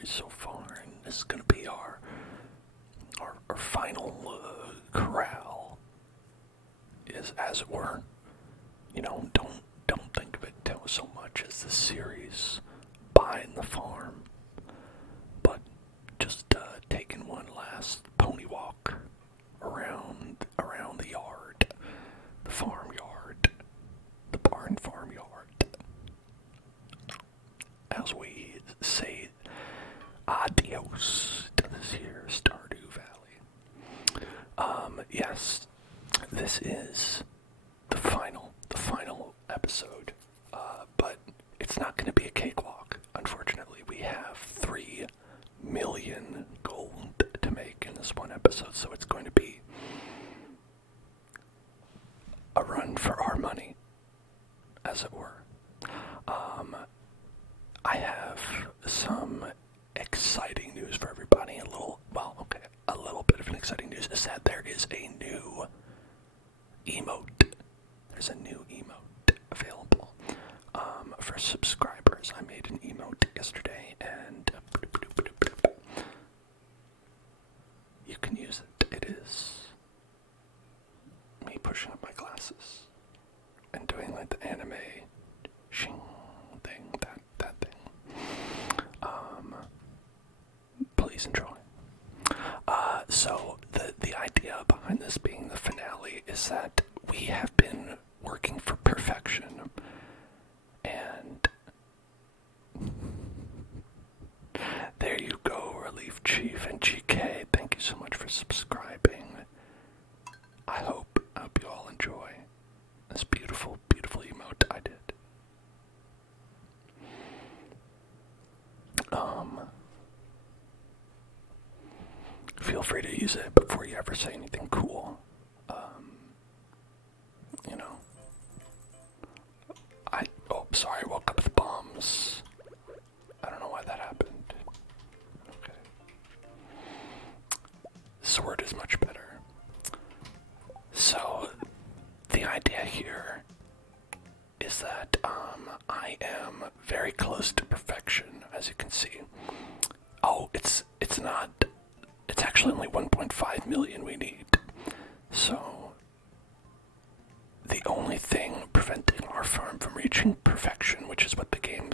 series so far, and this is going to be our final corral, is as it were. Don't think of it so much as the series buying the farm, but just taking one last pony walk around the yard, the farmyard, the barn farmyard, as we say adios to this here Stardew Valley. Yes, this is the final episode, but it's not going to be a cakewalk. Unfortunately, we have 3 million gold to make in this one episode, so it's going to be a run for our money, as it were. I have some exciting news for everybody. A little bit of an exciting news is that there is a new emote. There's a new emote available for subscribers. I made an emote yesterday, and you can use it. It is me pushing up my glasses and doing like the anime shing thing, that thing. Please enjoy. So the idea behind this being the finale is that we have been working for perfection, and there you go, Relief Chief and GK. Thank you so much for subscribing. I hope you all enjoy this beautiful emote I did. Feel free to use it before you ever say anything cool. Sorry, I woke up with bombs. I don't know why that happened. Okay. Sword is much better. So, the idea here is that I am very close to perfection, as you can see. Oh, it's not. It's actually only 1.5 million we need. So, the only thing preventing our farm from reaching perfection, which is what the game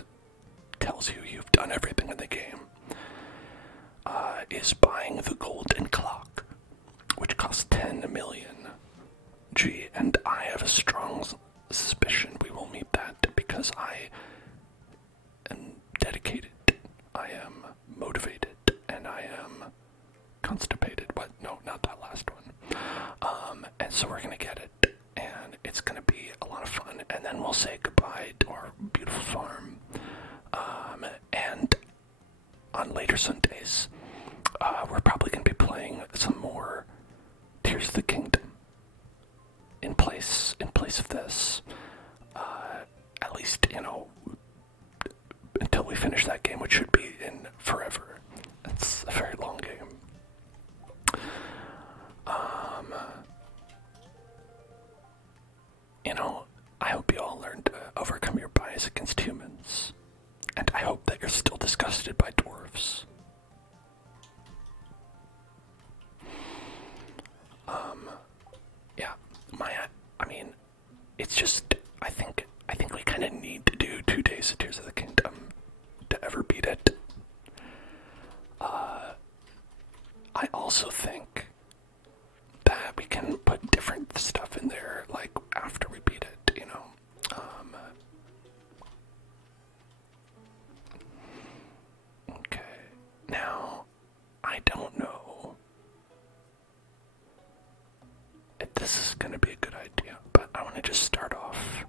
tells you, you've done everything in the game, is buying the golden clock, which costs 10 million G, and I have a strong suspicion we will meet that because I am dedicated, I am motivated, and I am constipated. What? No, not that last one. And so we're gonna get it, and it's gonna be a lot of fun, and then we'll say goodbye to our beautiful farm. And on later Sundays, we're probably gonna be playing some more Tears of the Kingdom in place of this. At least, until we finish that game, which should be in forever. It's a very long game. I hope you all learned to overcome your bias against humans. And I hope that you're still disgusted by dwarves. Yeah, it's just, I think we kind of need to do 2 days of Tears of the Kingdom to ever beat it. I also think that we can put different stuff in there, like, after we beat it, Okay, now, I don't know if this is gonna be a good idea, but I want to just start off.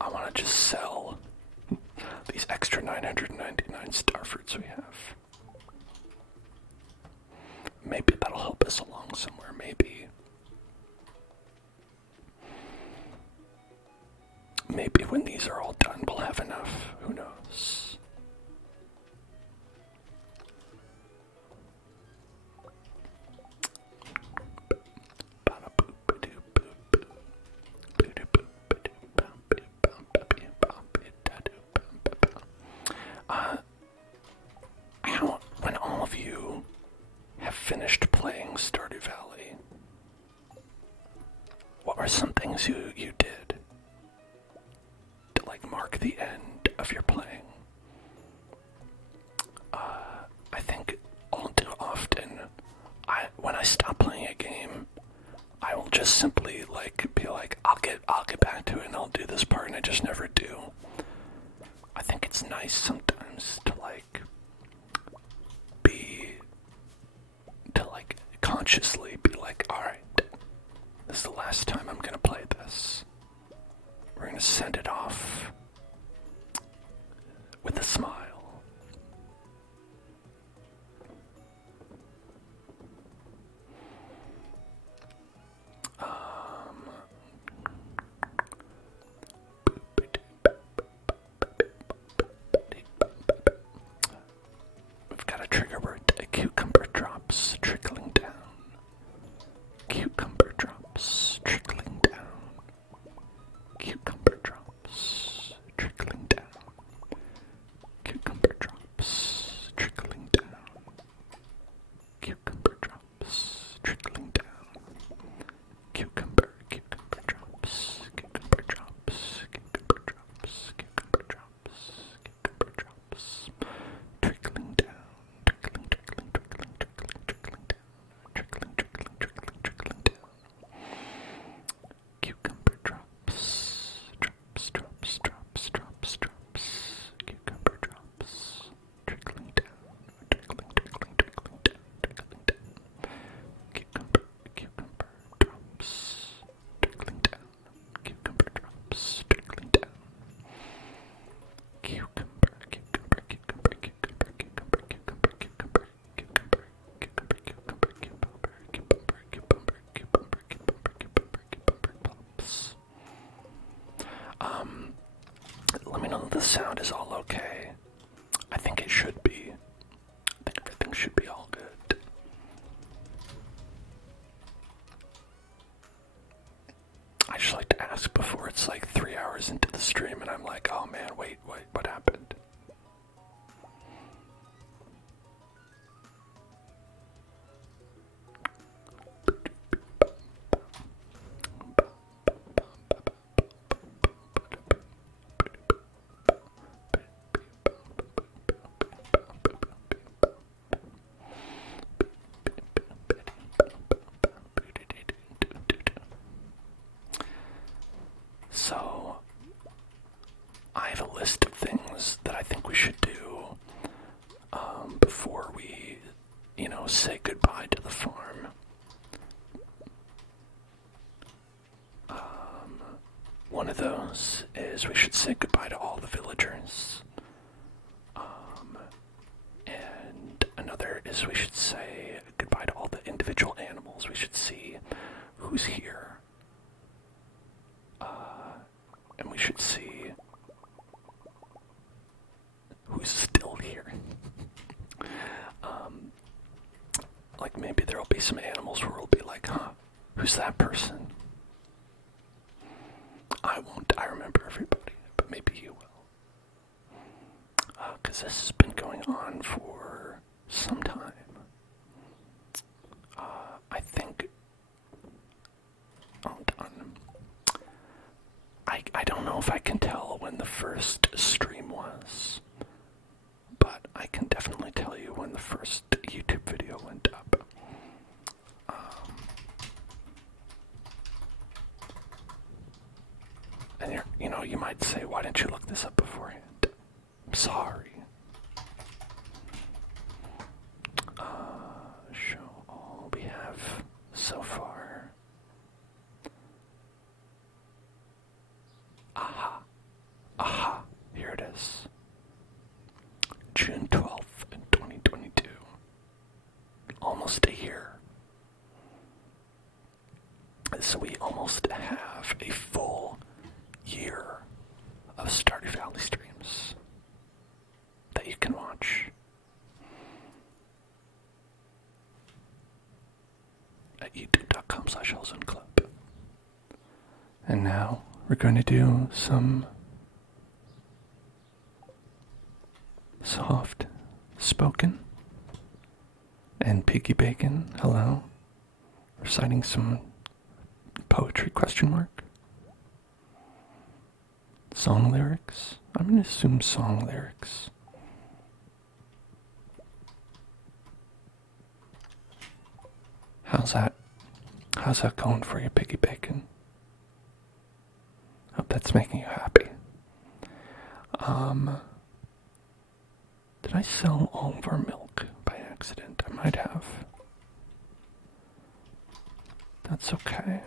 I want to just sell these extra 999 star fruits we have. Maybe that'll help us along somewhere, maybe. Maybe when these are all done, we'll have enough. Who knows? finished playing Stardew Valley, what were some things you did to like mark the end of your playing? I think all too often, when I stop playing a game, I will just simply like be like, I'll get back to it and I'll do this part, and I just never do. I think it's nice sometimes to consciously be like, alright, this is the last time I'm gonna play this. We're gonna send it off with a smile. We've got a trigger word, a cucumber drops trickling down. Cucumber drops trickling down. Cucumber drops trickling down. Cucumber drops trickling down. Cucumber drops trickling down. Cucumber drops, cucumber drops, cucumber drops, cucumber drops, cucumber drops, trickling down, trickling, trickling, trickling, trickling, trickling down, trickling, trickling, trickling, trickling down. Cucumber drops, drops, drops, drops, drops, drops, cucumber drops, trickling down, trickling, trickling, trickling down, trickling down. Cucumber drops, trickling down. Cucumber drops, trickling down. Cucumber, cucumber, cucumber, cucumber, cucumber, cucumber, cucumber, cucumber, cucumber, cucumber, cucumber, cucumber, cucumber, cucumber, cucumber, cucumber pops. Let me know if the sound is all okay. I think it should be. I think everything should be all good. I just like to ask before it's like 3 hours into the stream and I'm like, oh man, wait, what happened? So, I have a list of things that I think we should do before we, say goodbye to the farm. One of those is we should say goodbye to all the villagers. And another is we should say goodbye to all the individual animals. We should see who's here. And we should see who's still here. Like maybe there'll be some animals where we'll be like, huh, who's that person? I won't, I remember everybody, but maybe you will. Because this has been going on for some time. I think I'm done. I don't know if I can tell when the first stream was, but I can definitely tell you when the first YouTube video went up. And you might say, why didn't you look this up beforehand? I'm sorry. Show all we have so far. Aha, here it is. June 12th, 2022. Almost a year. So we almost have a full year of Stardew Valley streams that you can watch at youtube.com/HellzoneClub. And now we're going to do some soft spoken And Piggy Bacon, hello. Reciting some poetry, question mark. Song lyrics? I'm going to assume song lyrics. How's that? How's that going for you, Piggy Bacon? Hope that's making you happy. Did I sell all of our milk by accident? I might have. That's okay.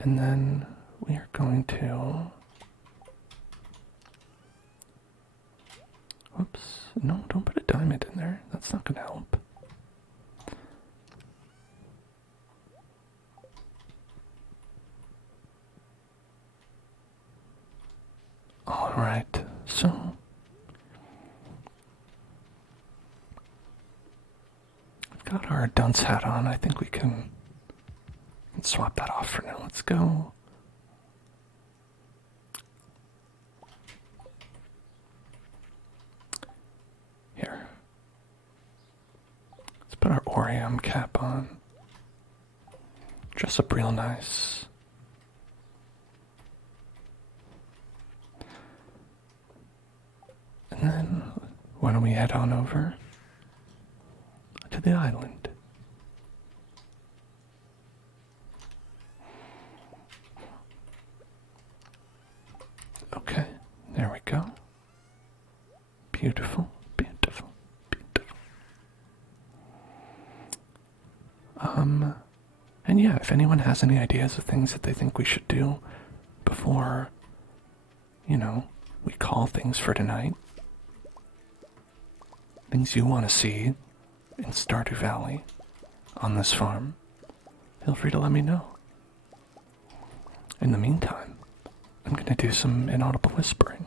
And then we are going to... Whoops. No, don't put a diamond in there. That's not going to help. Alright, so... We've got our dunce hat on. I think we can swap that off for now. Let's go. Here. Let's put our Orium cap on. Dress up real nice. And then, why don't we head on over to the island? Okay, there we go. Beautiful, beautiful, beautiful. And yeah, if anyone has any ideas of things that they think we should do before, you know, we call things for tonight, things you want to see in Stardew Valley on this farm, feel free to let me know. In the meantime, I'm gonna do some inaudible whispering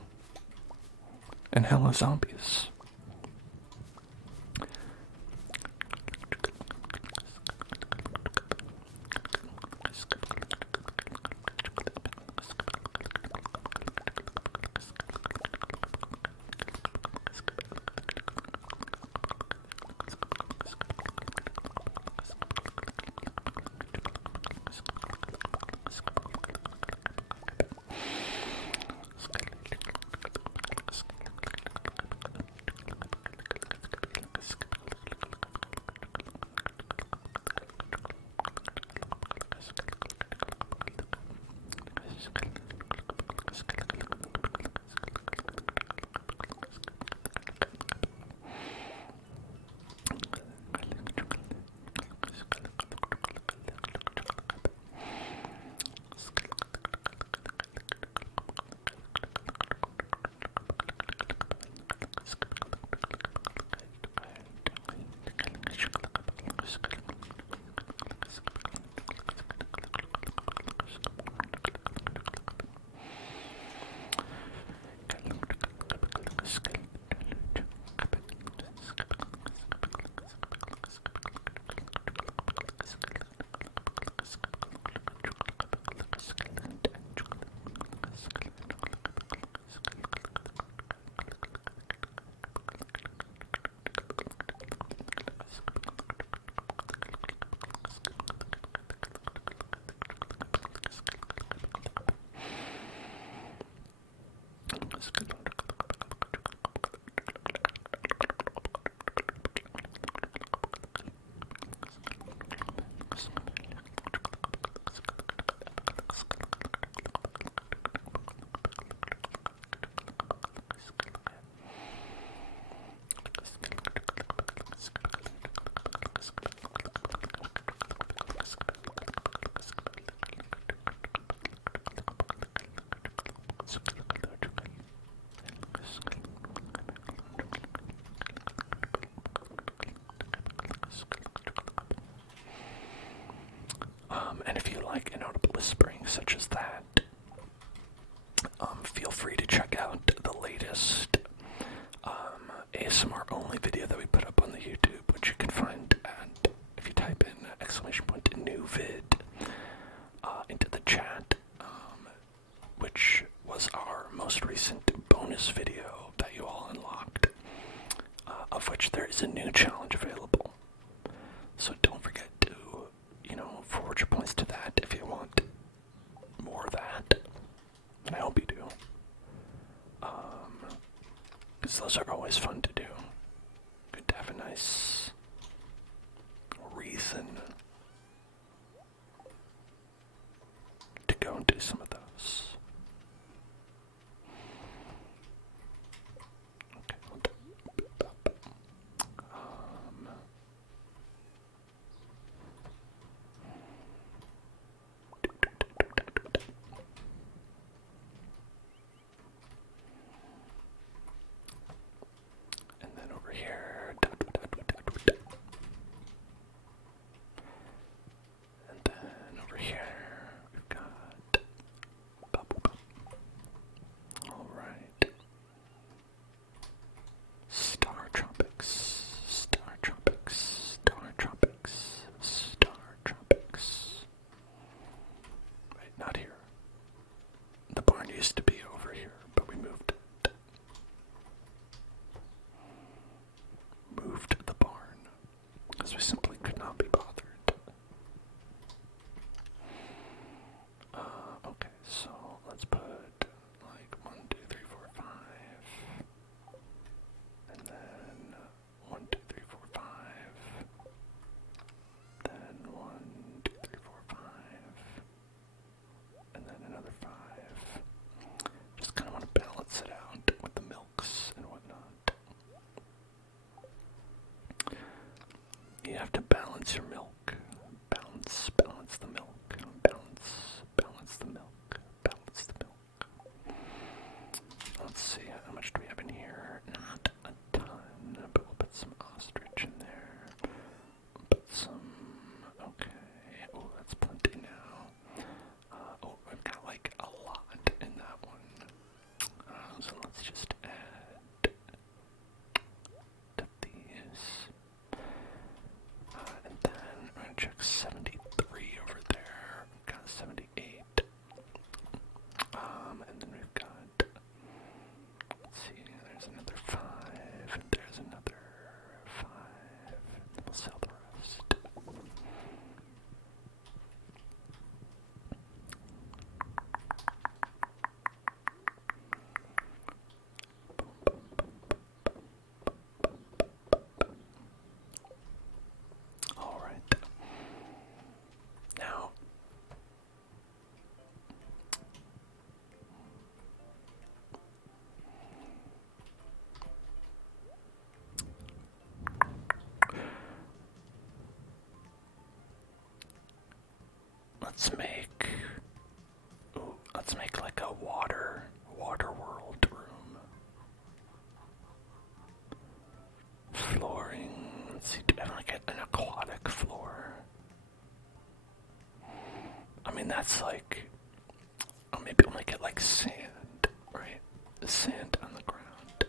and hello zombies. And if you like inaudible whispering such as that, feel free to check out the latest ASMR only video that we put up on the YouTube, which you can find at, if you type in !new vid into the chat, because we simply could not be bothered. Okay, so let's put like 1, 2, 3, 4, 5, and then 1, 2, 3, 4, 5, then 1, 2, 3, 4, 5, and then another 5. Just kind of want to balance it out with the milks and whatnot. You have to balance your milk. Balance the milk. Balance the milk. Balance the milk. Let's see, how much do we have in here? Not a ton, but we'll put some ostrich in there. Put some, okay. Oh, that's plenty now. Oh, we've got like a lot in that one. So let's just add to these. And then I'm going to check 73 over there. We've got 78. And then we've got, let's see, there's another 5, and there's another 5. We'll sell the rest. All right. Now, let's make like a water world room. Flooring. Let's see, do I want to get an aquatic floor? I mean, that's like, oh, maybe we'll make it like sand, right? Sand on the ground.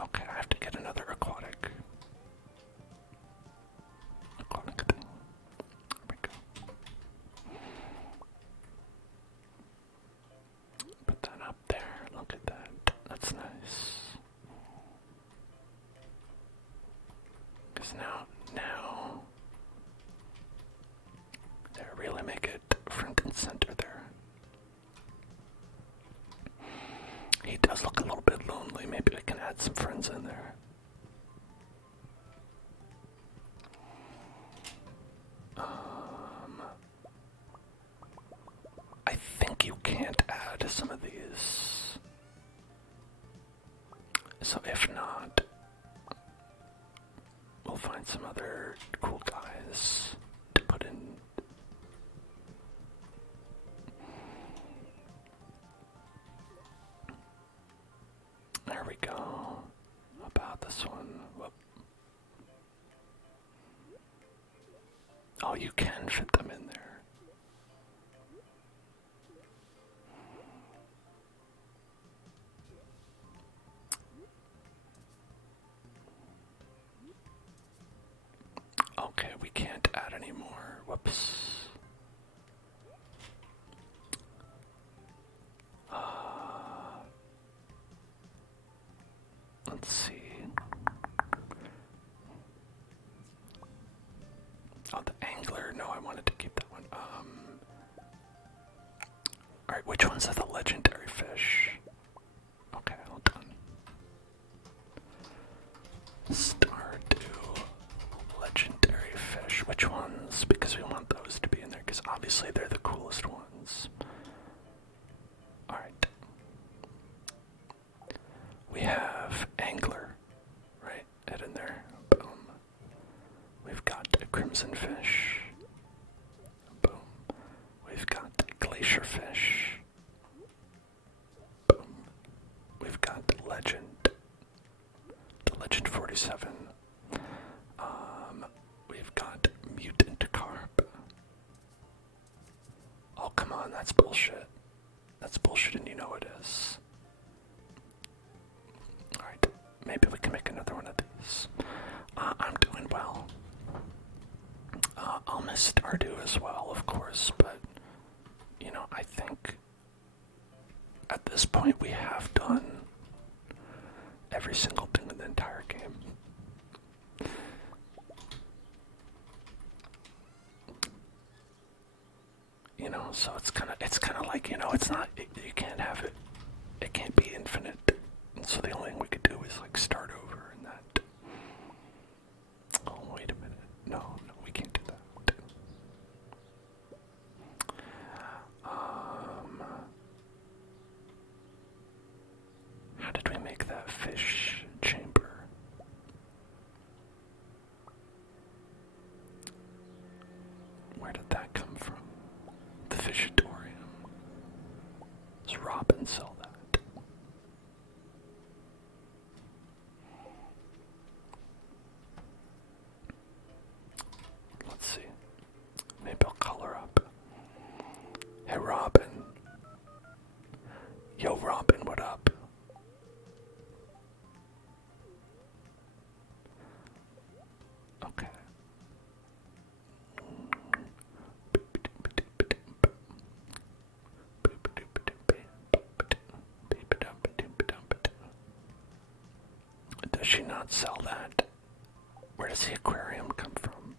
Okay, I have to get another aquatic thing. There we go. Put that up there. Look at that. That's nice. Because now, there, really make it front and center there. He does look a little bit lonely. Maybe I can add some friends in there. I think you can't add some of these. So if not, we'll find some other cool guys to put in. There we go. How about this one? Whoop. Oh, you can fit them in there. Okay, we can't add any more. Whoops. Let's see. Oh, the angler. No, I wanted to keep that one. Alright, which ones are the legendary fish? Okay, all done. Stardew legendary fish. Which ones? Because we want those to be in there, because obviously they're the coolest ones. Alright. We have angler, right? Head in there. Boom. We've got a crimson fish. Boom. We've got glacier fish. Boom. We've got legend. The legend 47. We've got mutant carp. Oh, come on, that's bullshit. That's bullshit and you know it is. Alright, maybe we can make another one of these. I'm doing well. I'll miss Stardew as well, of course, but, you know, I think at this point we have done you know, it's not, you can't have it, it can't be infinite. And so the only thing we could do is like start over and that. Oh, wait a minute. No, we can't do that. How did we make that fish chamber? Where did that come from? The fishatorium. Does Robin sell that? Let's see. Maybe I'll color up. Hey Robin. Yo Robin, what up? Okay. Does she not sell that? Where does the aquarium come from?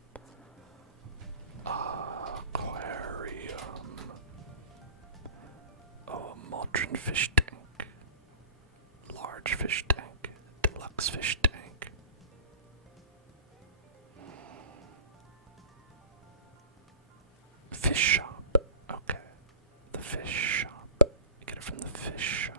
Aquarium. Oh, a modern fish tank. Large fish tank. Deluxe fish tank. Fish shop. Okay. The fish shop. You get it from the fish shop.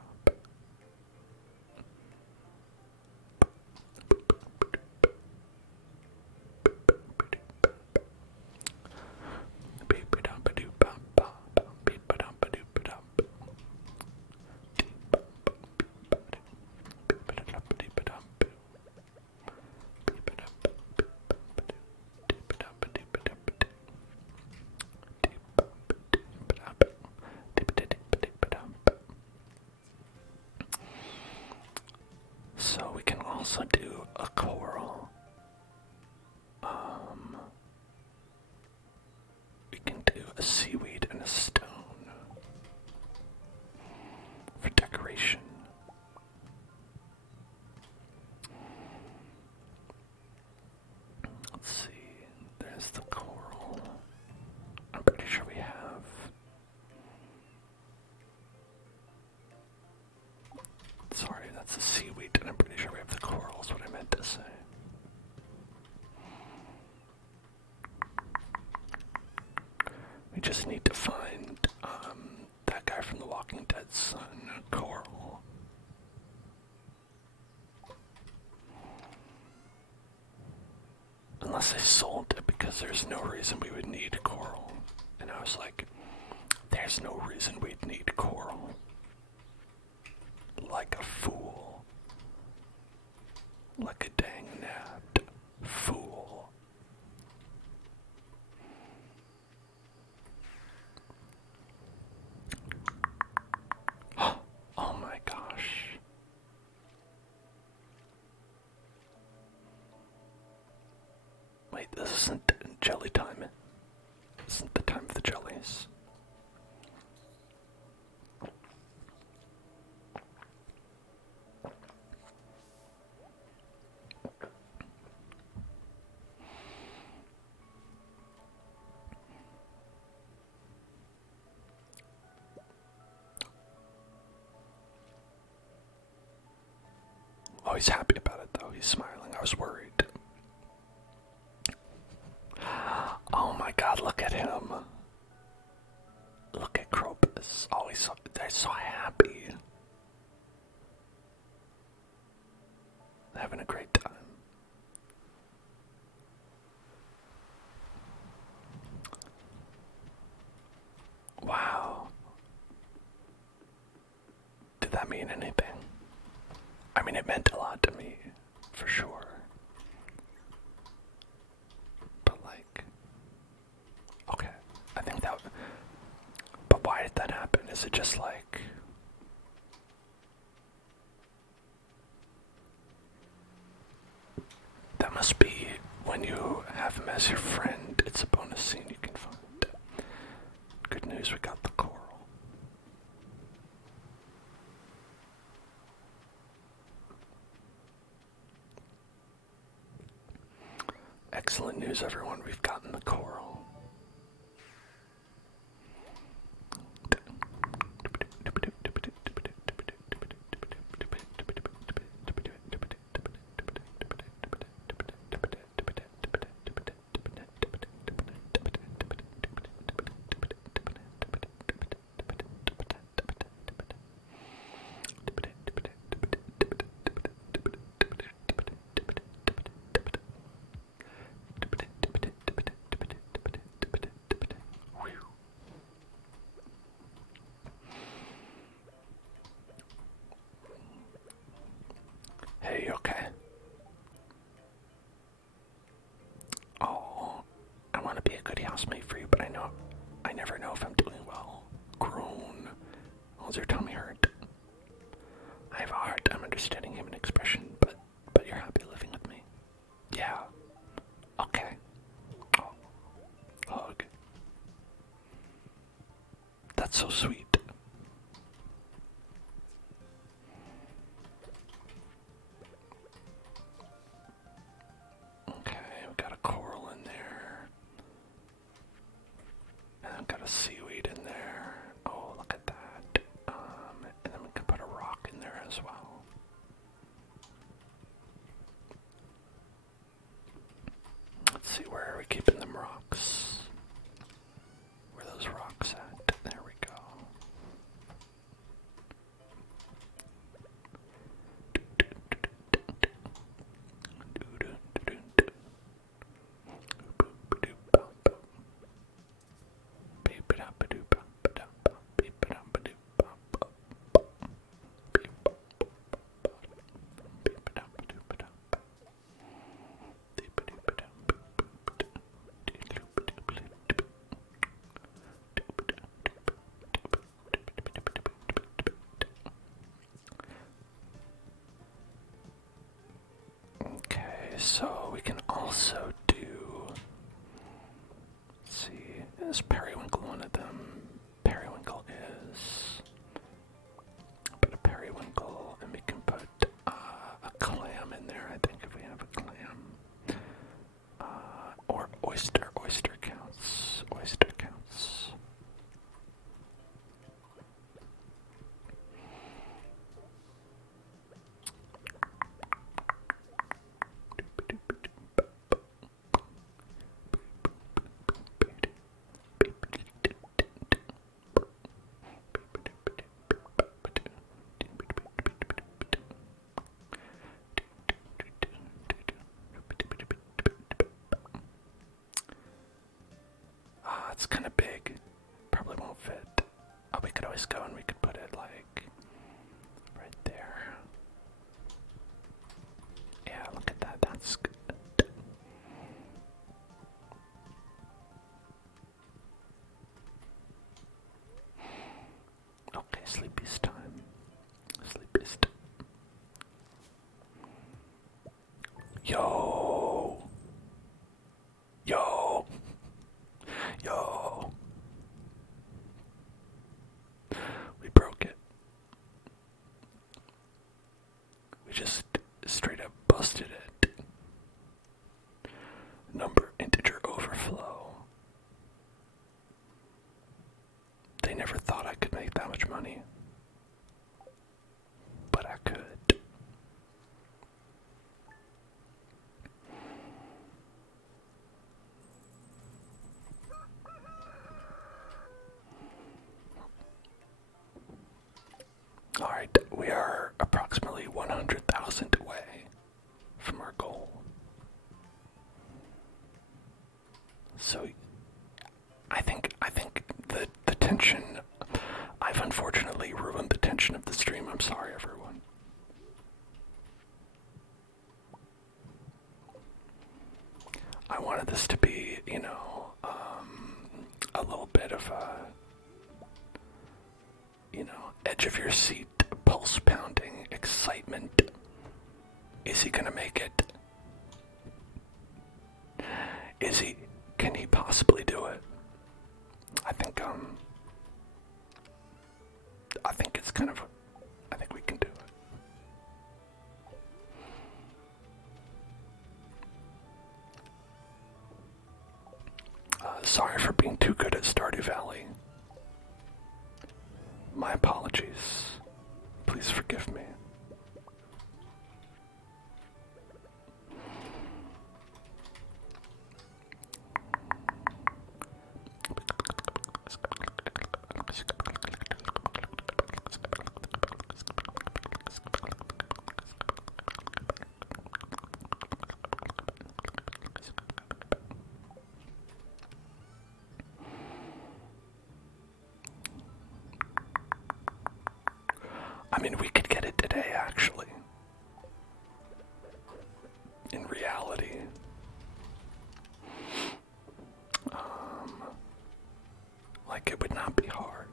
So we can also do a coral. We can do a seaweed and a stone for decoration. Let's see. There's the coral. I'm pretty sure we have. Sorry, that's the seaweed, and I'm pretty sure we have the corals, what I meant to say. We just need to find that guy from The Walking Dead's son, Coral. Unless they sold it, because there's no reason we would need coral. And I was like, there's no reason we'd need coral. Like a fool. Like a dang nabbed fool. Oh my gosh. Wait, this isn't jelly time. This isn't the time of the jellies. Oh, he's happy about it though. He's smiling. I was worried. Oh my god, look at him. Look at Crocus. Oh, they're so happy. They're having a great time. Wow. Did that mean anything? I mean, it meant a lot to me, for sure. But like, okay, I think that, but why did that happen? Is it just like, that must be when you have him as your friend, it's a bonus scene you can find. Good news, we got the coral. Excellent news, everyone. We've gotten the coral. so we can also do, let's see, is periwinkle one of them? Periwinkle is, put a periwinkle, and we can put a clam in there, I think, if we have a clam. Or oyster. Oyster counts. Oyster counts. It's kind of big. Probably won't fit. Oh, we could always go and we could put it like right there. Yeah, look at that. That's good. Okay, sleepy's time. Sleepy's time. Yo. Yo. Yo. We broke it. We just straight up busted it. Number integer overflow. They never thought I could make that much money. But I could. Alright, we are approximately 100,000 away from our goal. So I think the tension, I've unfortunately ruined the tension of the stream. I'm sorry, everyone. I wanted this to be, a little bit of a, edge of your seat, pulse pounding, excitement. Is he gonna make it? Can he possibly do it? I think I think we can do it. Sorry for being too good at Stardew Valley. My apologies. Please forgive me. I mean, we could get it today, actually. In reality. Like, it would not be hard.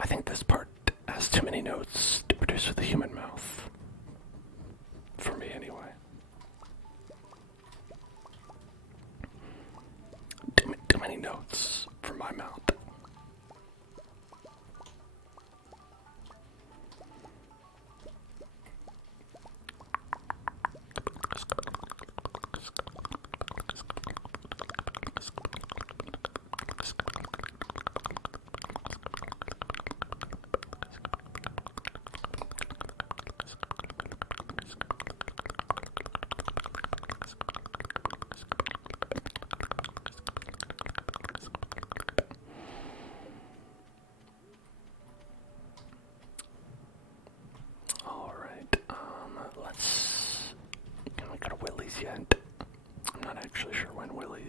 I think this part has too many notes to produce with the human mouth. For me, anyway. Too many notes for my mouth.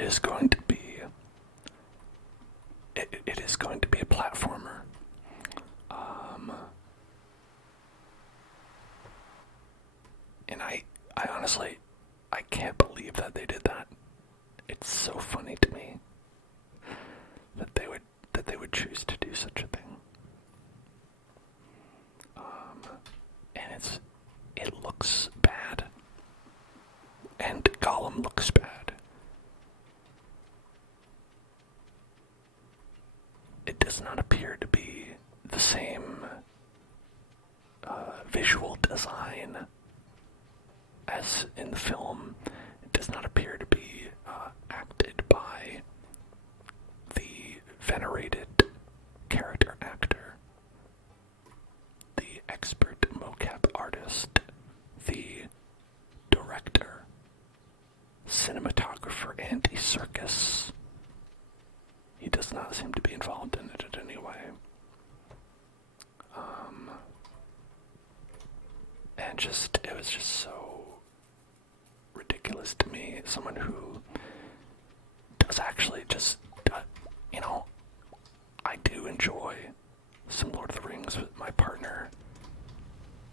is going to be it is going to be a platformer. And I honestly, I can't believe that they did that. It's so funny to me that they would choose to do such a thing. And it looks bad, and Gollum looks bad. It does not appear to be the same visual design as in the film. It does not appear to be acted by the venerated character actor, the expert mocap artist, the director, cinematographer, Andy Serkis. He does not seem to be involved in it in any way. And it was just so ridiculous to me. Someone who does actually just, I do enjoy some Lord of the Rings, but my partner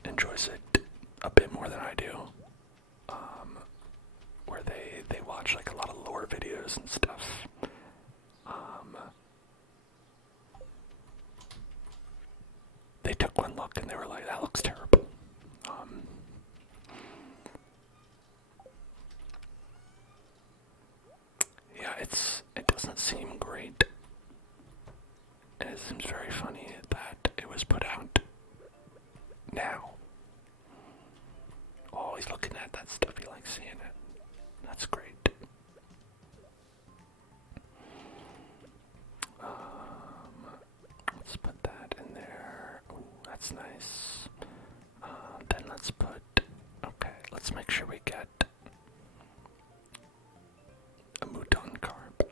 enjoys it a bit more than I do. Where they watch like a lot of lore videos and stuff. They took one look and they were like, that looks terrible. Yeah, it doesn't seem great. And it seems very funny that it was put out now. Oh, he's looking at that stuff, he likes seeing it. That's great. Let's put that in there. Ooh, that's nice. Then let's put, okay, let's make sure we get a mouton carp.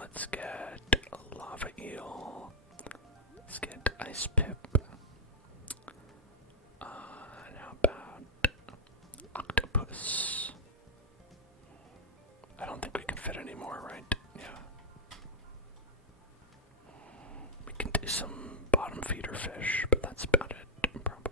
Let's get a lava eel. Let's get ice pip. And how about octopus? I don't think we can fit any more, right? Yeah. We can do some bottom feeder fish, but that's about it, probably.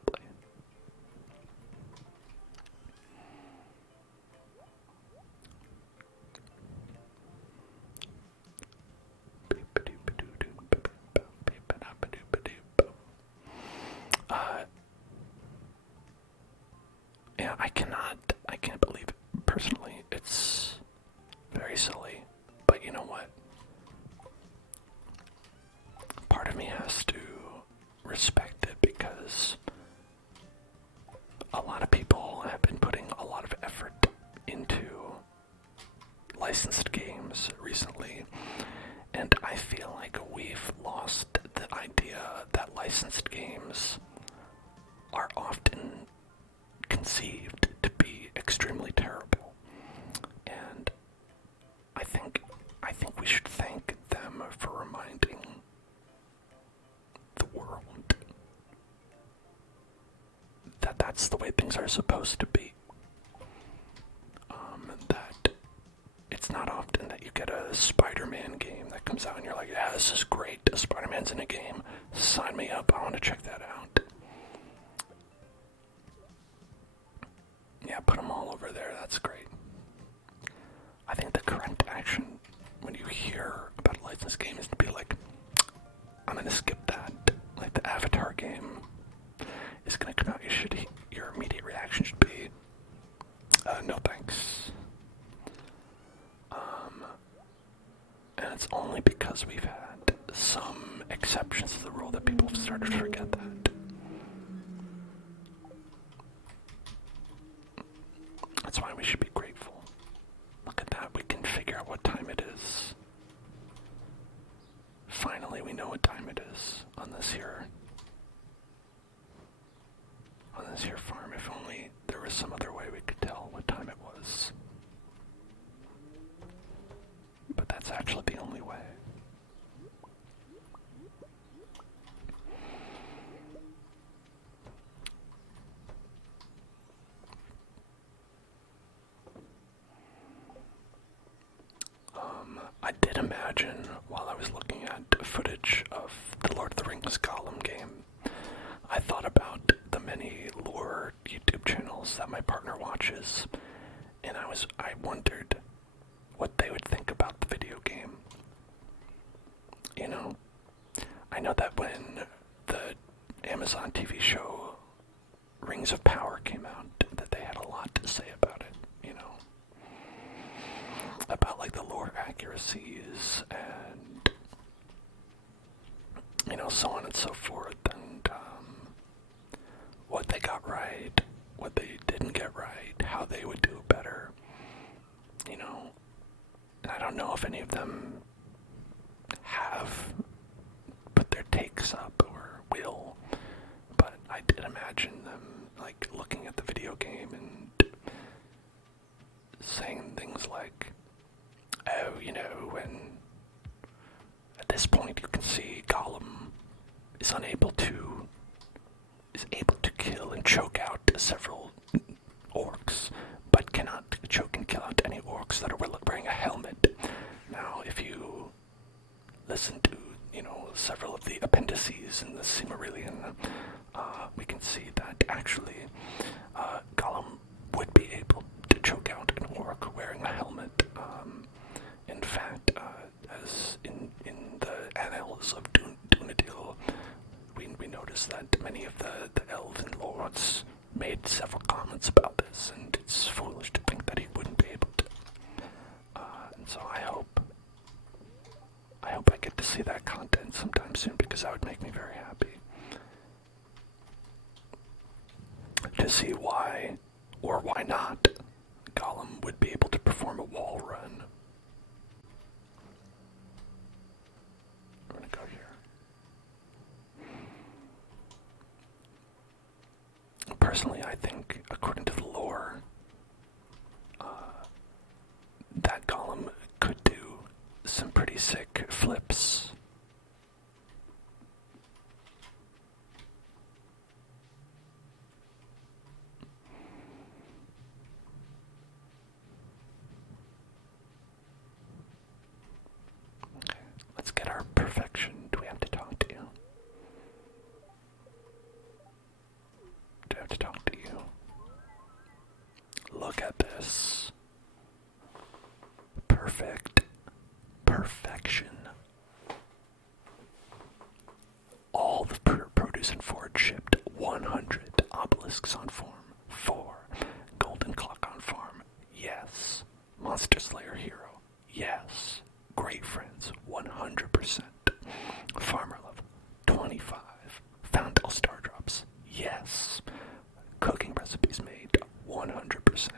Yeah, I can't believe it. Personally, it's very silly, but you know what? Part of me has to respect it because a lot of people have been putting a lot of effort into licensed games recently, and I feel like we've lost the idea that licensed games are often conceived to be extremely terrible. And I think we should thank them for reminding the world that that's the way things are supposed to be. That it's not often that you get a Spider-Man game that comes out and you're like, yeah, this is great, Spider-Man's in a game, sign me up, I want to check that out. Yeah, put them all over there, that's great. I think the correct action when you hear about a licensed game is to be like, I'm gonna skip that. Like the Avatar game is gonna come out, your immediate reaction should be, no thanks. And it's only because we've had some exceptions to the rule that people have started to forget that. That's why we should be grateful. Look at that, we can figure out what time it is. Finally, we know what time it is on this here farm. If only there was some other way we could tell what time it was. But that's actually the only way. imagine while I was looking at footage of the Lord of the Rings Gollum game, I thought about the many lore YouTube channels that my partner watches, and I wondered what they would think about the video game. You know, I know that when the Amazon TV show Rings of Power came out, that they had a lot to say about it, you know, about like the lore accuracies and, you know, so on and so forth, and what they got right, what they didn't get right, how they would do better, you know. And I don't know if any of them have put their takes up or will, but I did imagine them like looking at the video game and saying things like, oh, you know, when at this point you can see Gollum is able to kill and choke out several orcs, but cannot choke and kill out any orcs that are wearing a helmet. Now, if you listen to, you know, several of the appendices in the Silmarillion, we can see that actually Gollum would be able to choke out an orc wearing a helmet. In fact, as in the annals of Dunedil, we notice that many of the elven lords made several comments about this, and it's foolish to think that he wouldn't be able to. And so I hope I get to see that content sometime soon, because that would make me very happy. To see why, or why not, Gollum would be able to perform a wall run. We're gonna go here. Personally, I think, according to the lore, that Gollum could do some pretty sick flips. Okay, let's get our perfection. Do we have to talk to you? Do I have to talk to you? Look at this. Perfection. All the produce and forage shipped. 100 obelisks on farm. 4 golden clock on farm. Yes. Monster Slayer hero. Yes. Great friends. 100%. Farmer level. 25. Found all star drops. Yes. Cooking recipes made. 100%.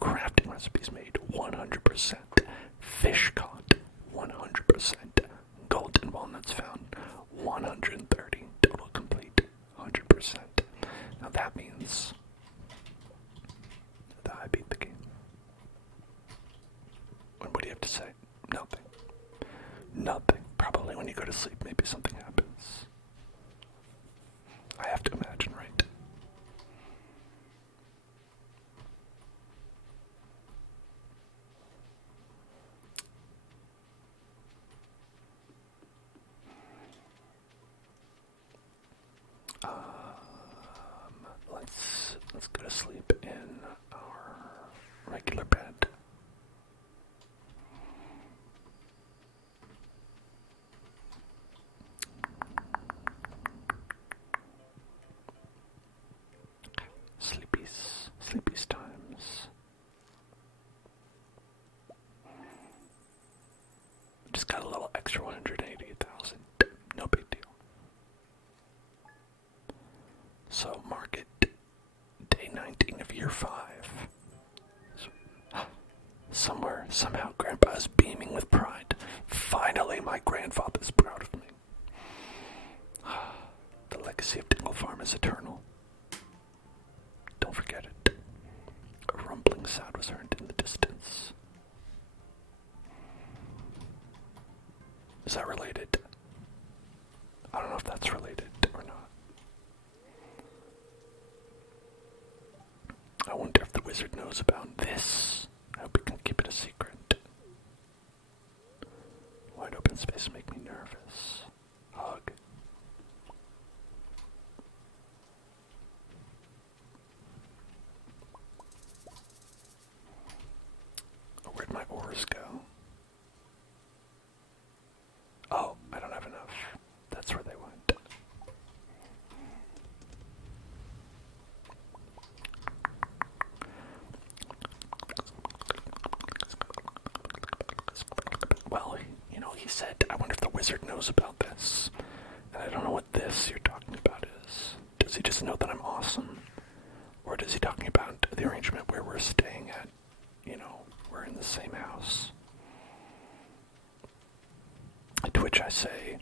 Crafting recipes made. 100%. Fish caught. 100%. Golden walnuts found. 130. Total complete. 100%. Now that means that I beat the game. And what do you have to say? Nothing. Nothing. Probably when you go to sleep, maybe something happens. I have to imagine, right? Let's go to sleep in our regular bed. Sleepies times. Just got a little extra 180,000. No big deal. So market day 19 of year 5. Somehow Grandpa's beaming with pride. Finally, my grandfather's proud of me. The legacy of Tingle Farm is eternal. Don't forget it. A rumbling sound was heard in the distance. Is that related? I don't know if that's related or not. I wonder if the wizard knows about this. I hope he can keep it a secret. wizard knows about this. And I don't know what this you're talking about is. Does he just know that I'm awesome? Or does he talking about the arrangement where we're staying at, we're in the same house? To which I say,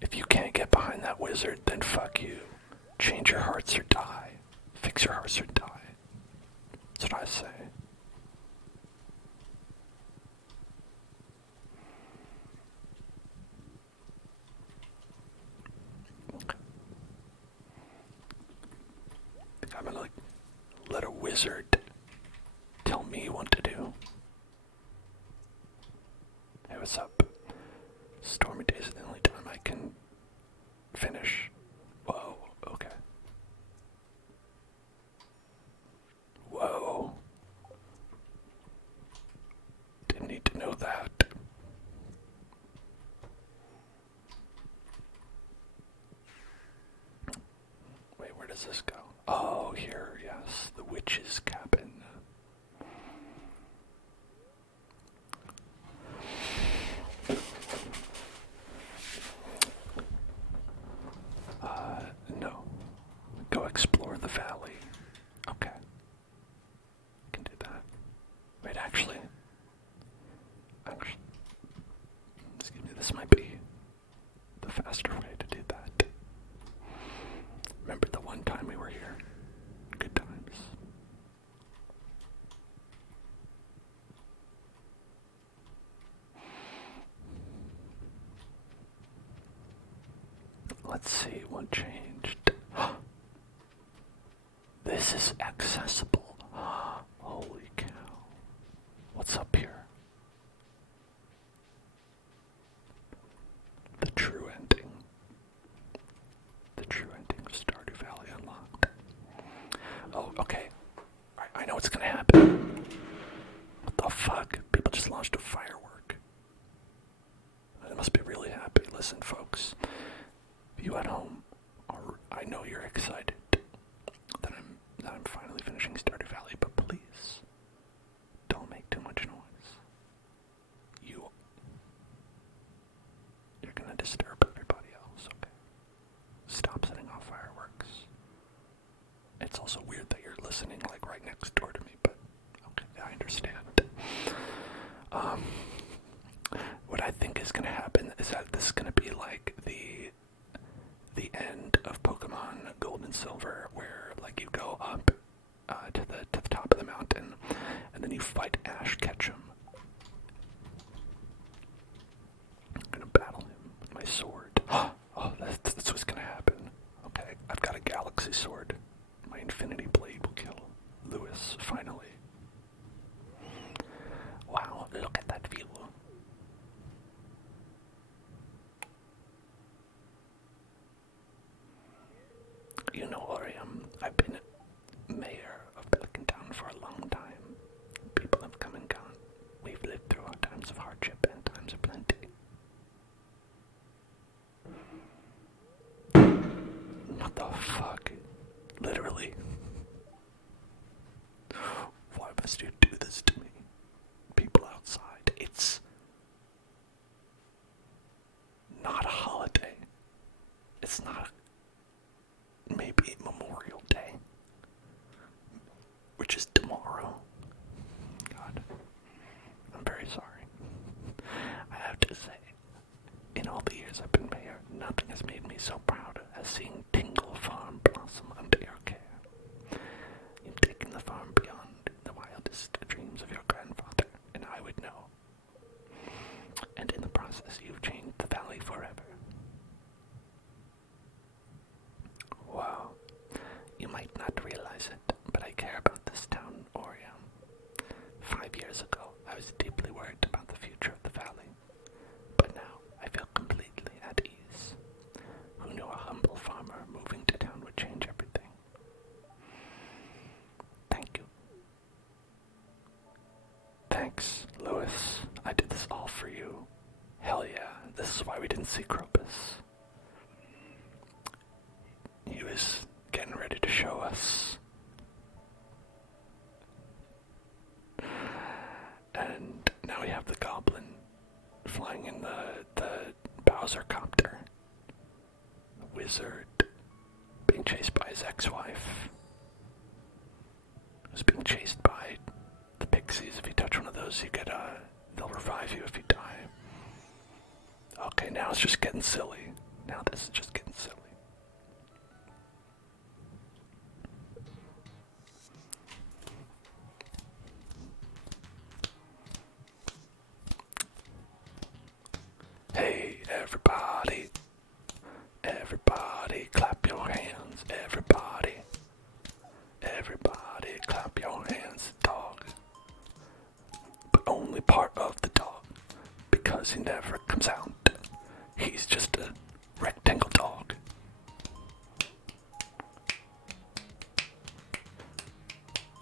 if you can't get behind that wizard, then fuck you. Change your hearts or die. Fix your hearts or die. That's what I say. I'm gonna let a wizard tell me what to do. Hey, what's up? Stormy days are the only time I can finish. Whoa, okay. Whoa. Didn't need to know that. Wait, where does this go? Oh, here, yes, the witch's cabin. No. Go explore the valley. Okay. Can do that. Wait, actually, excuse me, this might be the faster way to do that. Remember the one time we were here? Good times. Let's see what changed. This is accessible. Holy cow. What's up here? The true ending. The true ending of Stardew Valley unlocked. Oh, okay. I know what's gonna happen. What the fuck? People just launched a firework. They must be really happy. Listen, folks. You at home, I know you're excited that I'm finally finishing Stardew Valley, but please don't make too much noise. You're gonna disturb everybody else, okay? Stop setting off fireworks. It's also weird that you're listening like right next door to me, but okay, I understand. What I think is gonna happen is that this is gonna be like the end of Pokemon Gold and Silver, where like you go up to the top of the mountain, and then you fight Ash Ketchum. I'm gonna battle him with my sword. Oh, that's what's gonna happen. Okay, I've got a Galaxy Sword. My Infinity Blade will kill Lewis, finally. Wow, look at that view. You know, Orium, I've been mayor of Pelican Town for a long time. People have come and gone. We've lived through our times of hardship and times of plenty. What the fuck? Literally. Why must you do this to me? People outside, it's not a holiday. It's not maybe Memorial Day, which is tomorrow. God, I'm very sorry. I have to say, in all the years I've been mayor, nothing has made me so proud as seeing Tingle Farm blossom under your care. You've taken the farm beyond the wildest dreams of your grandfather, and I would know. And in the process, you've changed the valley forever. Wow. You might not realize it, but I care about this town, Orium. 5 years ago, I was deeply worried about the future of the valley. But now, I feel completely at ease. Who knew a humble farmer moving to town would change everything? Thank you. Thanks, Lewis. I did this all for you. Hell yeah, this is why we didn't see Crocus. He was getting ready to show us. And now we have the goblin flying in the being chased by his ex-wife. Who's being chased by the pixies. If you touch one of those, you get they'll revive you if you die. Okay, now it's just getting silly. Now this is just getting silly. Hey, everybody. Everybody, clap your hands. Everybody. Everybody, clap your hands. Dog. But only part of the dog. Because he never comes out. He's just a rectangle dog.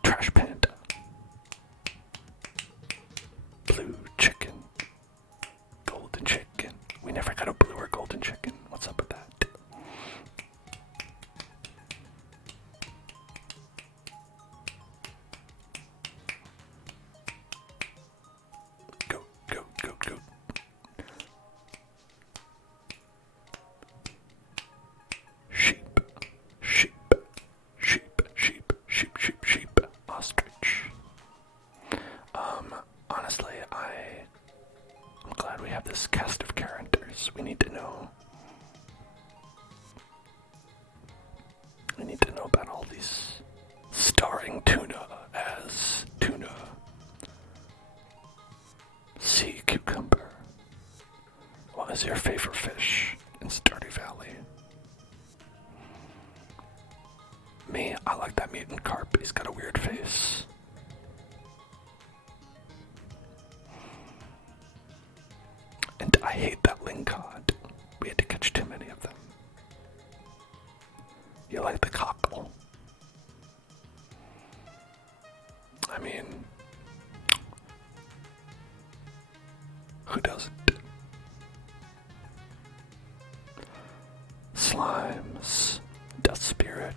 Trash panda. Blue chicken. Golden chicken. We never got a blue or golden chicken. What's up with that? Go, go, go, go. Sheep, sheep, sheep, sheep, sheep, sheep, sheep, ostrich. Honestly, I'm glad we have this cast of characters. We need to know about all these, starring Tuna as Tuna, sea cucumber. What is your favorite fish in Stardew Valley? Me, I like that mutant carp. He's got a weird face. And I hate that lingcod. We had to catch too many of them. You like the cockle? I mean, who doesn't? Slimes, dust spirit,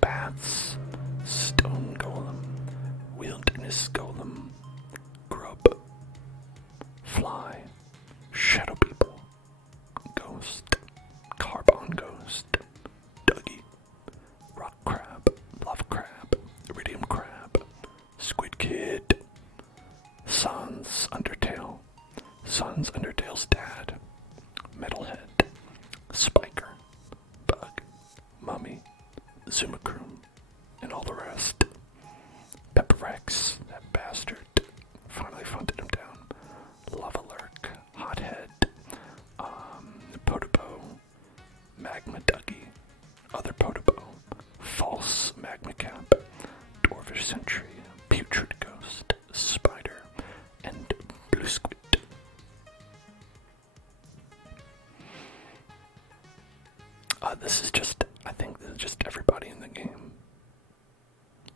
bats, stone golem, wilderness golem, grub, fly, shadow people, ghost, carbon ghost, Dougie, rock crab, lava crab, iridium crab, squid kid, Sans Undertale's dad, metalhead, spiker, bug, mummy, Zumacroom, and all the rest. Pepperex, that bastard, finally funded him down. Lava lurk, hothead, Potobo, magma Dougie, other Potobo, false magma cap, dwarvish sentry, putrid ghost, spider, and blue squid. I think this is just everybody in the game.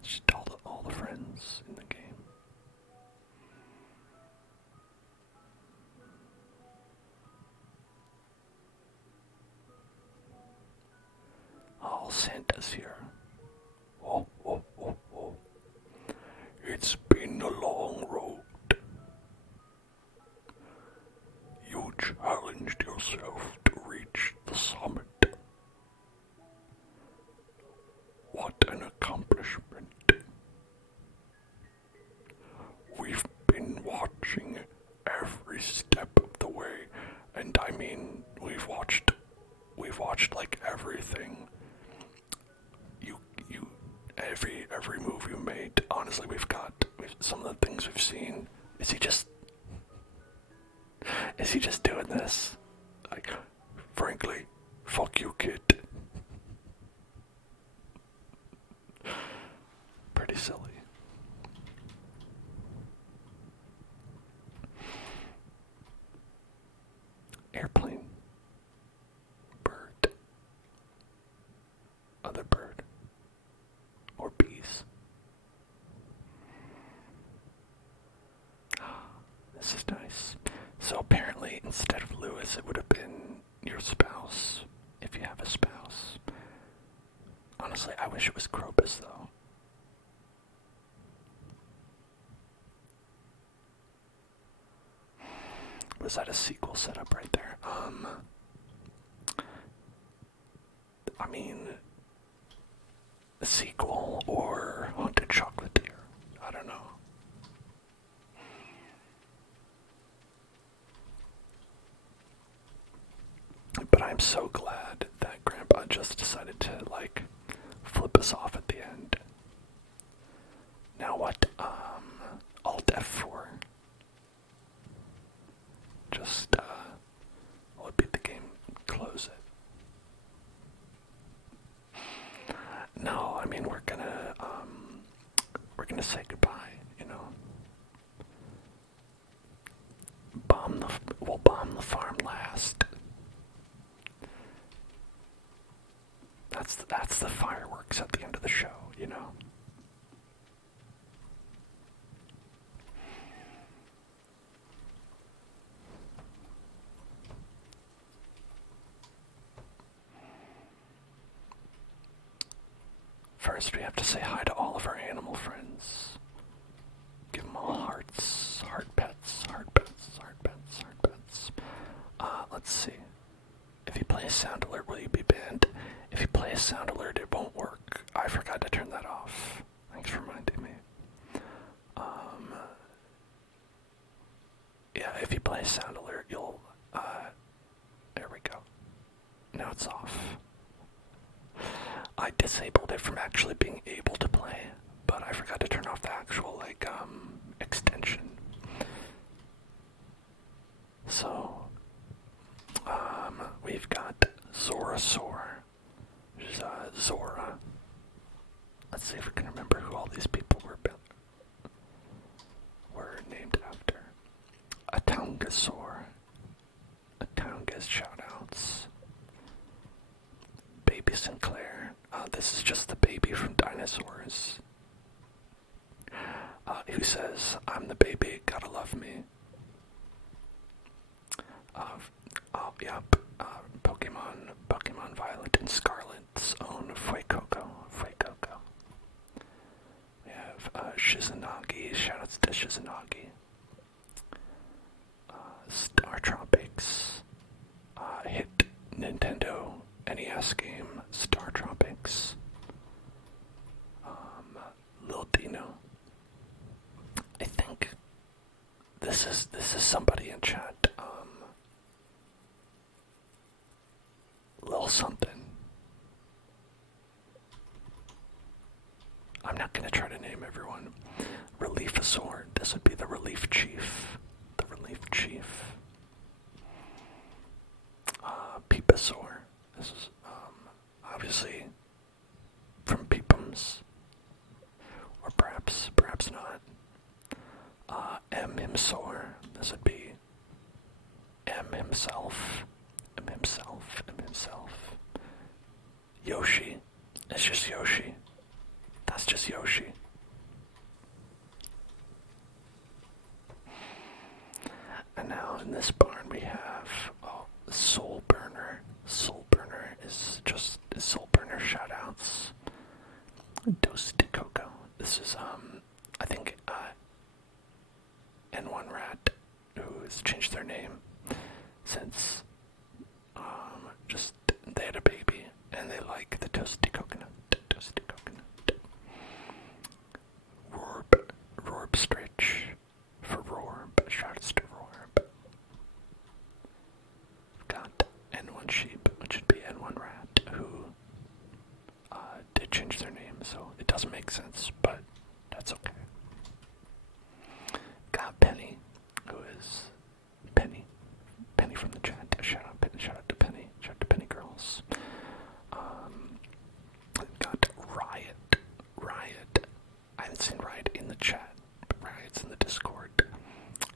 It's just all the friends in the game. All Santa's here. Oh, oh, oh, oh. It's been a long road. You challenged yourself to reach the summit. What an accomplishment. We've been watching every step of the way, and I mean, we've watched like everything. Every move you made. Honestly, we've some of the things we've seen. Is he just doing this? Like, frankly, fuck you, kid. Pretty silly. Airplane. Bird. Other bird. Or bees. This is nice. So apparently, instead of Lewis, it would have been your spouse, if you have a spouse. Honestly, I wish it was Krobus, though. Was that a sequel setup right there? I mean, sequel or Haunted Chocolatier. I don't know. But I'm so glad that Grandpa just decided to, like, flip us off at the end. Now what, Alt F4. Just, will it beat the game? Close it. No, I mean, we're gonna say goodbye, you know. We'll bomb the farm last. That's the fireworks at the end of the show, you know. First, we have to say hi to all of our animal friends. Give them all hearts, heart pets, heart pets, heart pets, heart pets. Let's see. If you play a sound alert, will you be banned? If you play a sound alert, it won't work. I forgot to turn that off. Thanks for reminding me. Yeah, if you play a sound alert, you'll, there we go. Now it's off. I disabled it from actually being able to play, but I forgot to turn off the actual, like, extension. So, we've got Zorasaur, which is, Zora. Let's see if we can remember who all these people were named after. A Taungasaur. A Taunga's shoutouts. Baby Sinclair. This is just the baby from Dinosaurs. Who says, I'm the baby, gotta love me. Yep. Pokemon Violet and Scarlet's own Fuecoco. We have Shizunagi, shoutouts to Shizunagi. Star Tropics. Hit Nintendo NES game, Star Tropics. Lil Dino. I think this is somebody in chat. Lil something. I'm not gonna try to name everyone. Reliefasaur. This would be the Relief Chief. The Relief Chief. Peepasaur. This is obviously from Peepums, or perhaps not. Himsaur. This would be himself. Yoshi. It's just Yoshi. That's just Yoshi. And now in this barn we have Soul Burner. Soul Burner is just Soul Burner shoutouts. Toasted Cocoa. This is I think N1 Rat, who has changed their name since just they had a baby and they like the toasty coconut. Toasty coconut. Rorb Stretch for Rorb. Shoutouts to Rorb. We've got N1 Sheep, which would be N1 Rat, who did change their name, so it doesn't make sense, but that's okay. Got Penny, who is Penny from the chat. Shout out to Penny. Shout out to Penny Girls. Got Riot. I haven't seen Riot in the chat, but Riot's in the Discord.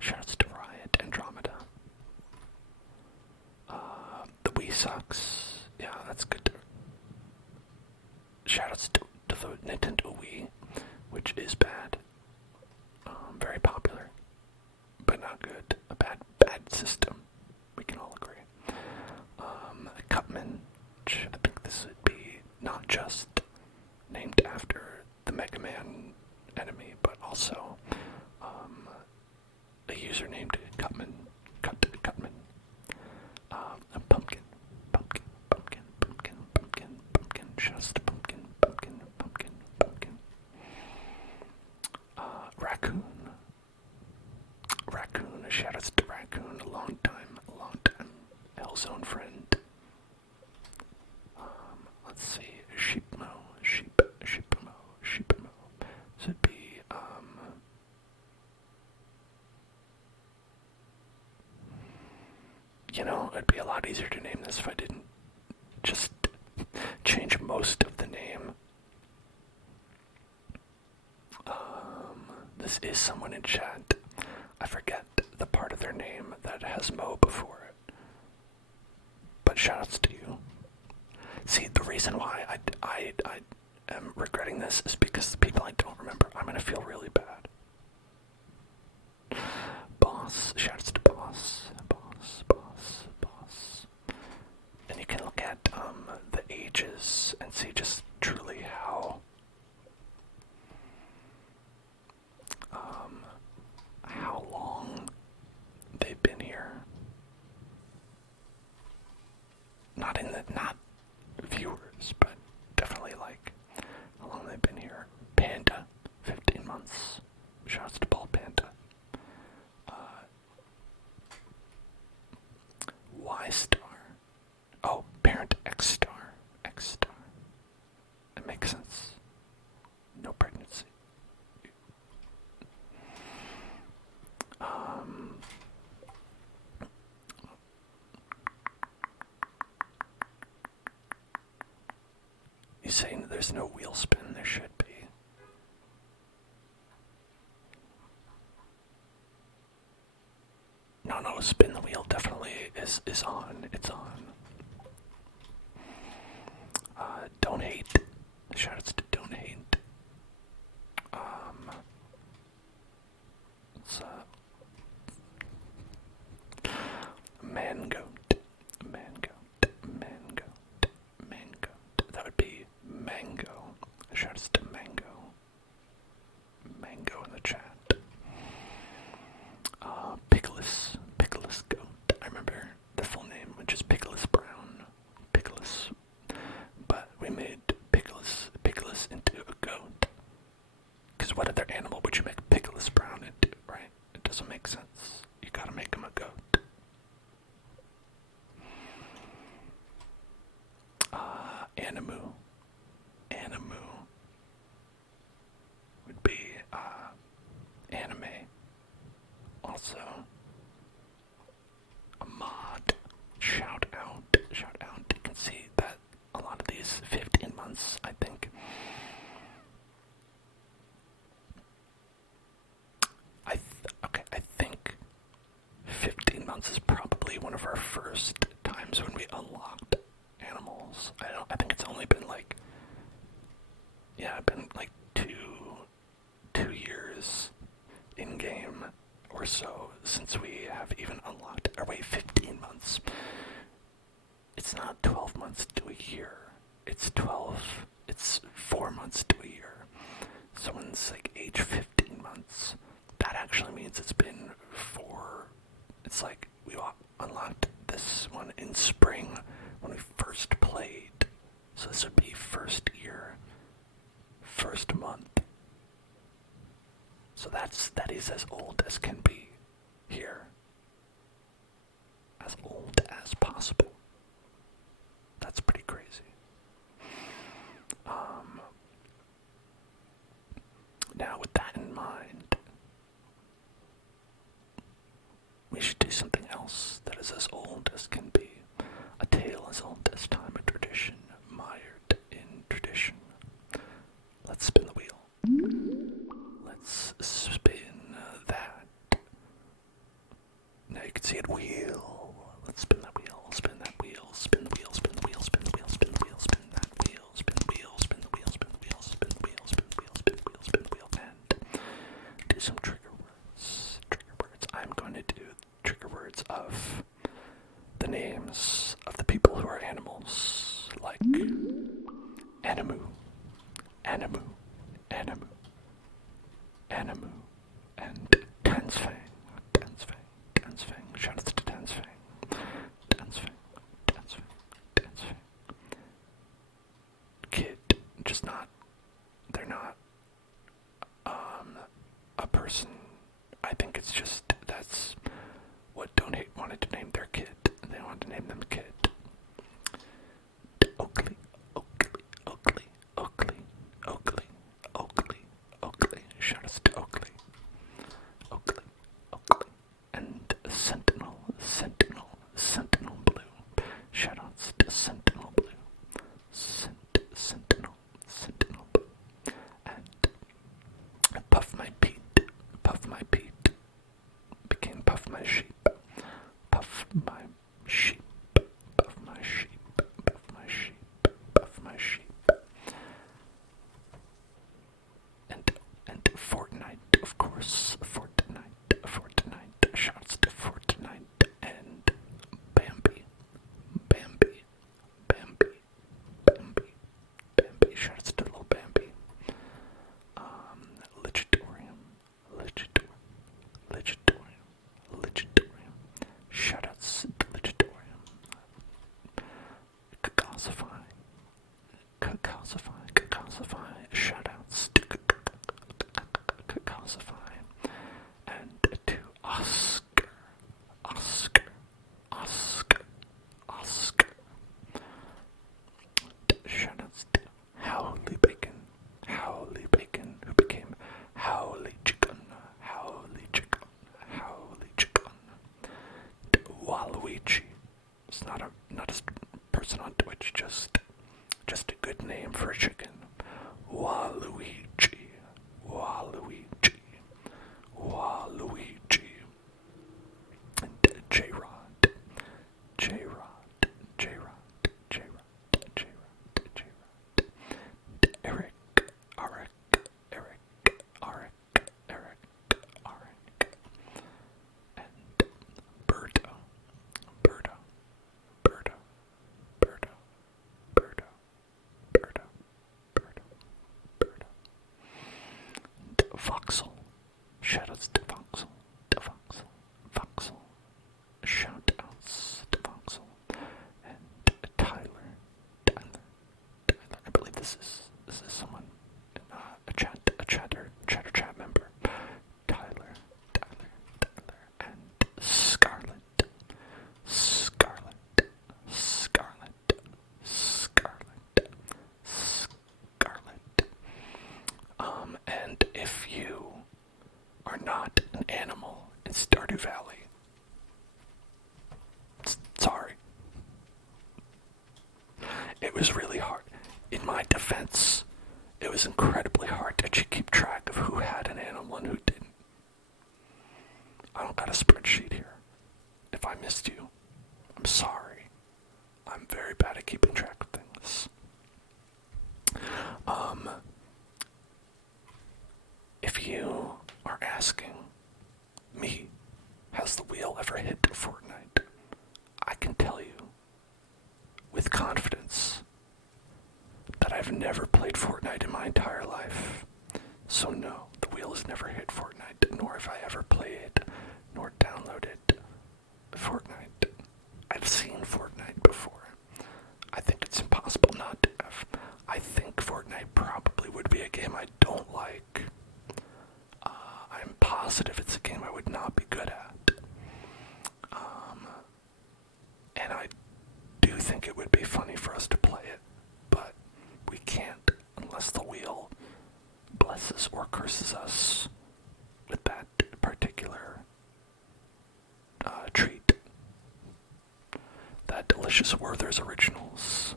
Shoutouts to Riot, Andromeda. The Wii sucks. Yeah, that's good. Shoutouts to the Nintendo Wii, which is bad. Very popular, but not good. A bad system. We can all agree. Cutman, which I think this would be not just named after the Mega Man enemy, but also a user named Cutman. Cutman. A pumpkin. Shouts to pumpkin. is someone in chat. I forget the part of their name that has Mo before it. But shoutouts to you. See, the reason why I am regretting this is because the people I don't remember, I'm gonna feel really bad. Boss, shoutouts to Boss. And you can look at the ages and see just truly how long they've been here. Not viewers, but definitely like how long they've been here. Panda, 15 months. Shouts to Bald Panda. Y star. Oh, parent X star. It makes sense. No pregnancy. You saying that there's no wheel spin? There should be. No, spin the wheel definitely is on. It's on. Don't hate. Shoutouts to don't hate. It's mangoat. That would be mango. Shoutouts to mango. Mango in the chat. Pickles goat. I remember the full name, which is Pickles Brown. Pickles. But we made Pickles into a goat. Because what other animal would you make Pickles Brown into, right? It doesn't make sense. You gotta make him a goat. Animu would be anime. Also, a mod. Shout out. You can see that a lot of these 15 months, I think. I think 15 months is probably one of our first times when we unlocked animals. I think it's only been like, two years in game or so since we have even unlocked. 15 months. It's not 12 months to a year. It's 4 months to a year. Someone's like age 15 months. That actually means it's been it's like we unlocked this one in spring when we first played. So this would be first year, first month. So that is as old as can be here. As old as possible. That's pretty crazy. Now with that in mind, we should do something else that is as old as can be. A tale as old as time, a tradition, mired in tradition. Let's spin the wheel. Let's spin that. Now you can see it wheel. Let's spin that wheel, spin that wheel, spin the wheel, spin the wheel, spin the wheel, spin the wheel, spin that wheel, spin the wheel, spin the wheel, spin the wheel, spin the wheel, spin the wheel, spin the wheel, spin the wheel, and do some trigger words. I'm going to do trigger words of the names of the people who are animals, like Animu, and Tansfang. Shout out to Tansfang. Kid, they're not a person. I think it's just, that's what Don't Hate wanted to name their kid. They wanted to name them Kid. Oakley. Shout out to Oakley. And Sentinel Blue. Shout outs to Sentinel Blue. Sentinel Blue. And Puff My Pete. This is someone, a chatter chat member. Tyler, and Scarlet. Scarlet. And if you are not an animal in Stardew Valley, sorry. It was really hard. In my defense, it was incredibly hard to keep track of who had an animal and who didn't. I don't got a spreadsheet here. If I missed you, I'm sorry. I'm very bad at keeping track of things. If you are asking me, has the wheel ever hit Fortnite? I can tell you with confidence that I've never played Fortnite in my entire life. So no, the wheel has never hit Fortnite, nor have I ever played, nor downloaded Fortnite. I've seen Fortnite before. I think it's impossible not to have. I think Fortnite probably would be a game I don't like. I'm positive it's a game I would not be good at. And I do think it would be funny for us to play it, but we can't unless the wheel blesses or curses us with that particular treat. That delicious Werther's Originals.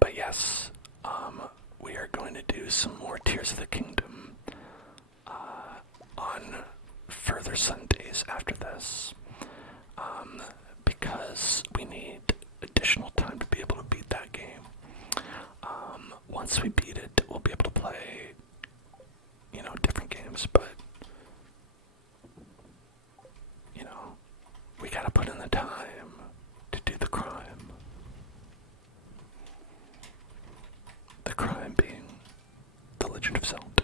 But yes, we are going to do some more Tears of the Kingdom on further Sundays after this, because we need additional time to be able to beat that game. Once we beat it, we'll be able to play, different games, but, we gotta put in the time to do the crime. The crime being The Legend of Zelda.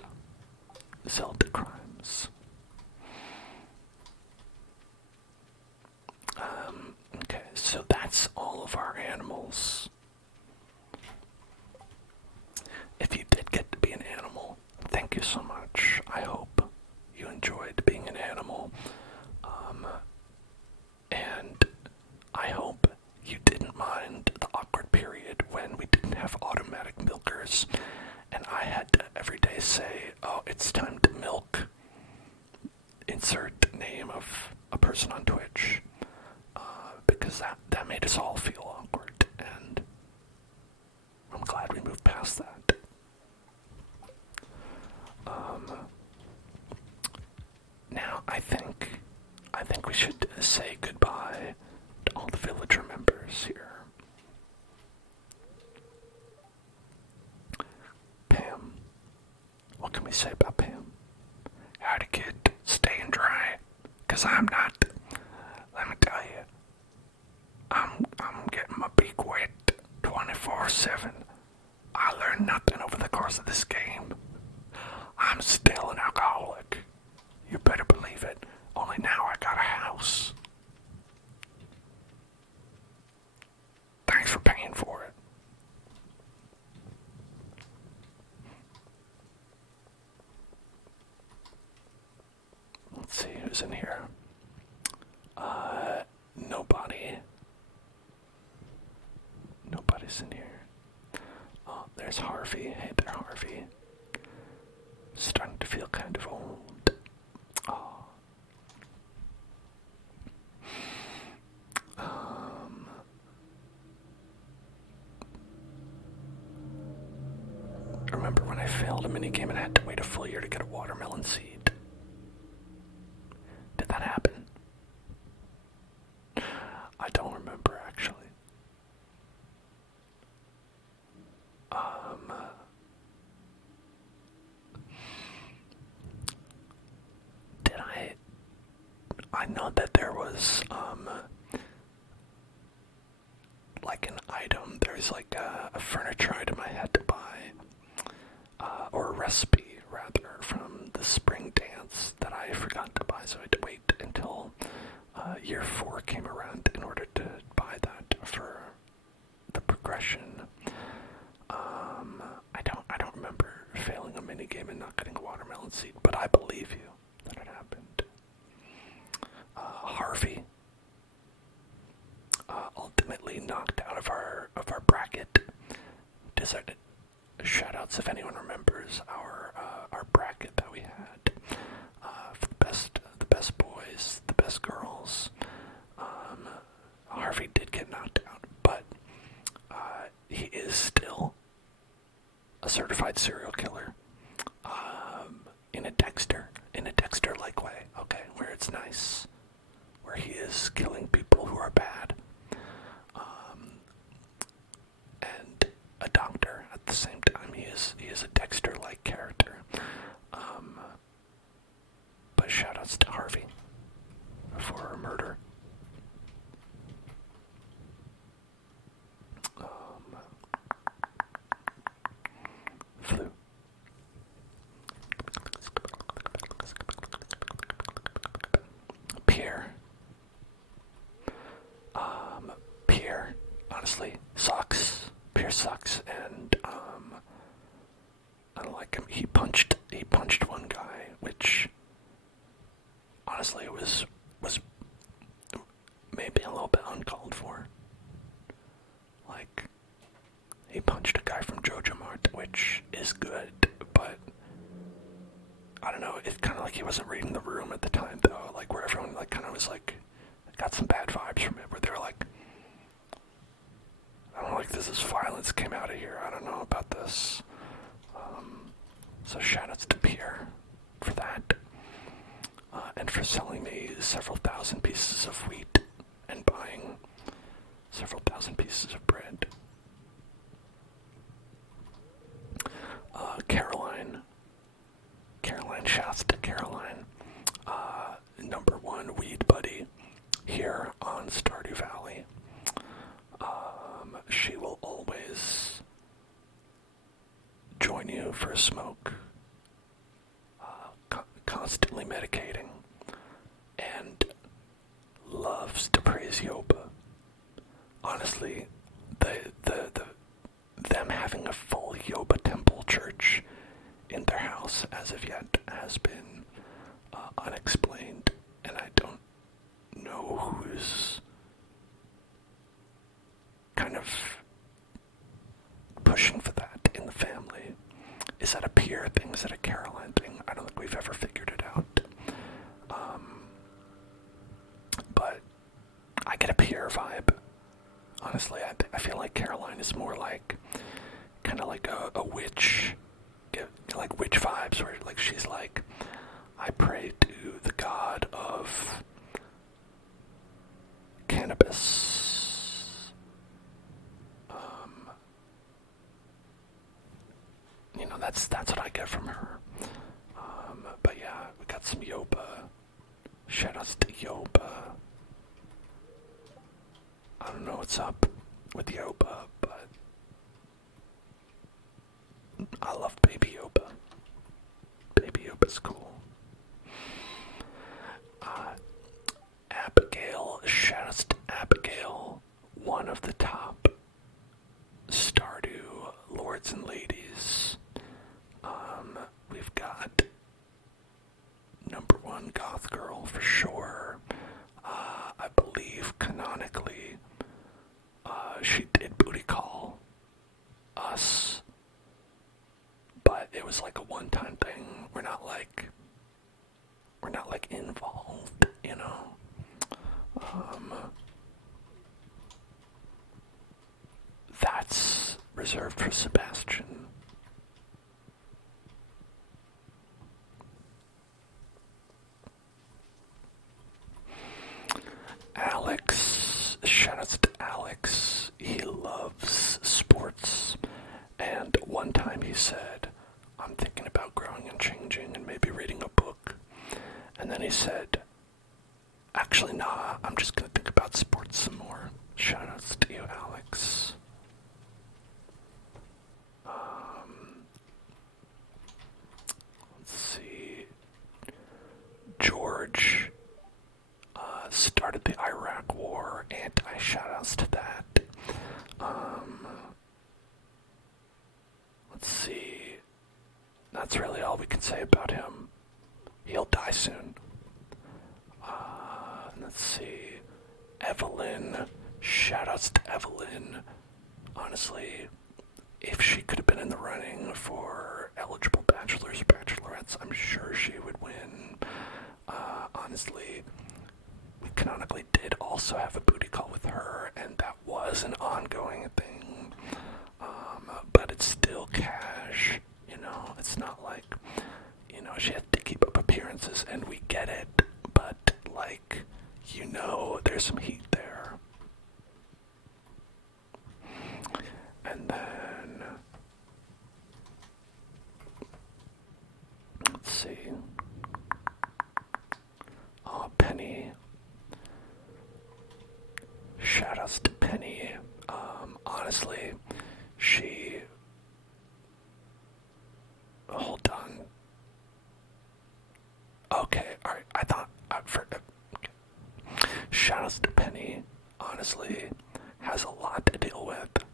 Zelda crimes. Okay, so that's all of our animals. If you did get to be an animal, thank you so much. I hope you enjoyed being an animal. And I hope you didn't mind the awkward period when we didn't have automatic milkers and I had to every day say, oh, it's time to milk. Insert name of a person on Twitch. Because that made us all feel awkward, and I'm glad we moved past that. Now I think we should say goodbye to all the villager members here. Pam, what can we say about Pam? Howdy, kid, staying dry, 'cause I'm not. Let me tell you, I'm getting my beak wet 24/7. I learned nothing over the course of this game. I'm still an alcoholic. You better believe it. Only now I got a house. Thanks for paying for it. Let's see who's in here. Nobody. Nobody's in here. Oh, there's Harvey. Hey there, Harvey. Starting to feel kind of old. Oh. Remember when I failed a minigame and had to wait a full year to get a watermelon seed? Did that happen? I don't remember, actually. Did I know that there was, like an item, there's like a furniture item I had to buy, or a recipe, rather, from the spring dance that I forgot to buy, so I had to wait until year 4 came around in order to knocked out of our bracket. Decided shoutouts if anyone remembers our bracket that we had for the best boys, the best girls. Harvey did get knocked out, but he is still a certified serial killer. In a Dexter-like way, okay, where it's nice, where he is killing people who are bad, and a doctor at the same time. He is a Dexter-like character. But shoutouts to Harvey for a murder. Flu. Pierre, honestly, sucks. Pierre sucks, and I don't like him. He punched one guy, which honestly was maybe a little bit uncalled for. Like, he punched a guy from Jojo Mart, which is good, but I don't know, it's kind of like he wasn't reading the room at the time, though, like, where everyone, like, kind of was, like, got some bad vibes from it, where they were like, I don't know, like, this violence came out of here, I don't know about this. So shoutouts to Pierre for that, and for selling me several thousand pieces of wheat, and buying several thousand pieces of bread. Caroline, shouts to Caroline, number one weed buddy here on Stardew Valley. She will always join you for a smoke, constantly medicating, and loves to praise Yoba. Honestly, them having a full Yoba temple church in their house as of yet has been unexplained, and I don't know who's kind of pushing for that in the family. Is that a Pierre thing? Is that a Caroline thing? I don't think we've ever figured it out. But I get a Pierre vibe. Honestly, I feel like Caroline is more like, kind of like a witch, like witch vibes, where like she's like, I pray to the god of cannabis. That's what I get from her. But yeah, we got some Yoba. Shoutouts to Yoba. I don't know what's up with Yoba, but I love Baby Yoba. Baby Yoba's cool. Abigail, shoutouts to Abigail, one of the top Stardew lords and ladies. We've got number one goth girl for sure. I believe canonically, she did booty call us, but it was like a one-time thing. We're not like involved, you know. That's reserved for Sebastian. Alex, shoutouts to Alex. He loves sports, and one time he said, I'm thinking about growing and changing and maybe reading a book. And then he said, actually, nah, I'm just gonna think about sports some more. Shoutouts to you, Alex. Let's see. George started the Iraq War, anti-shoutouts to that. Let's see. That's really all we can say about him. He'll die soon. Let's see. Evelyn, Shoutouts to Evelyn. Honestly, if she could have been in the running for eligible bachelors or bachelorettes, I'm sure she would win. Honestly, we canonically did also have a booty call with her, and that was an ongoing thing. But it's still cash, you know? It's not like, you know, she had to keep up appearances, and we get it, but, like, you know, there's some heat there. And then, let's see. Oh, Penny. Shoutouts to Penny. Honestly, she... Hold on. Okay, alright, I thought... Shoutouts to Penny. Honestly, has a lot to deal with.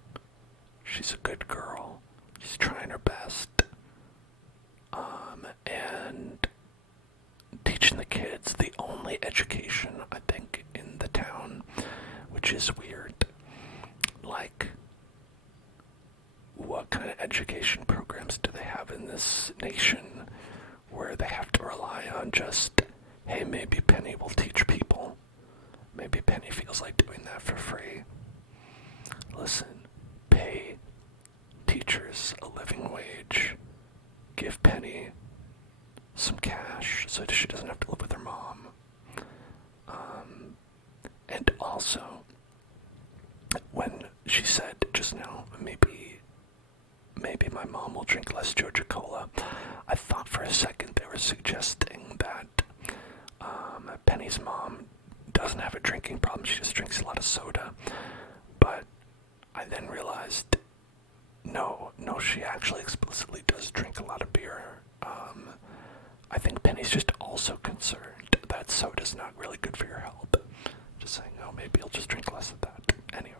She's a good girl. She's trying her best. And teaching the kids the only education, I think, in the town, which is weird. Like, what kind of education programs do they have in this nation where they have to rely on just, hey, maybe Penny will teach people. Maybe Penny feels like doing that for free. Listen, pay teachers a living wage. Give Penny some cash so that she doesn't have to live with her mom. And also, when she said just now, maybe my mom will drink less Joja Cola, I thought for a second they were suggesting that Penny's mom doesn't have a drinking problem, she just drinks a lot of soda. But I then realized, no, she actually explicitly does drink a lot of beer. I think Penny's just also concerned that soda's not really good for your health. Just saying, oh, maybe I'll just drink less of that. Anyway.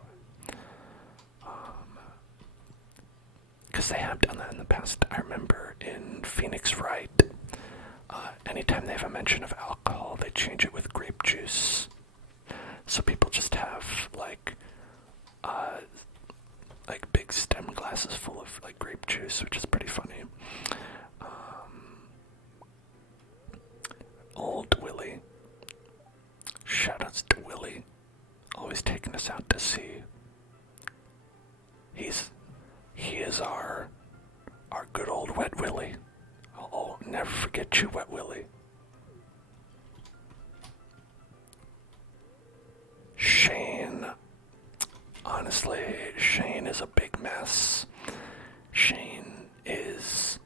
Because they have done that in the past. I remember in Phoenix Wright, anytime they have a mention of alcohol, they change it with grape juice. So people just have, like big stem glasses full of, like, grape juice, which is pretty funny. Old Willie. Shoutouts to Willie. Always taking us out to sea. He is our good old Wet Willie. I'll never forget you, Wet Willie. Shane. Honestly, Shane is a big mess. Shane is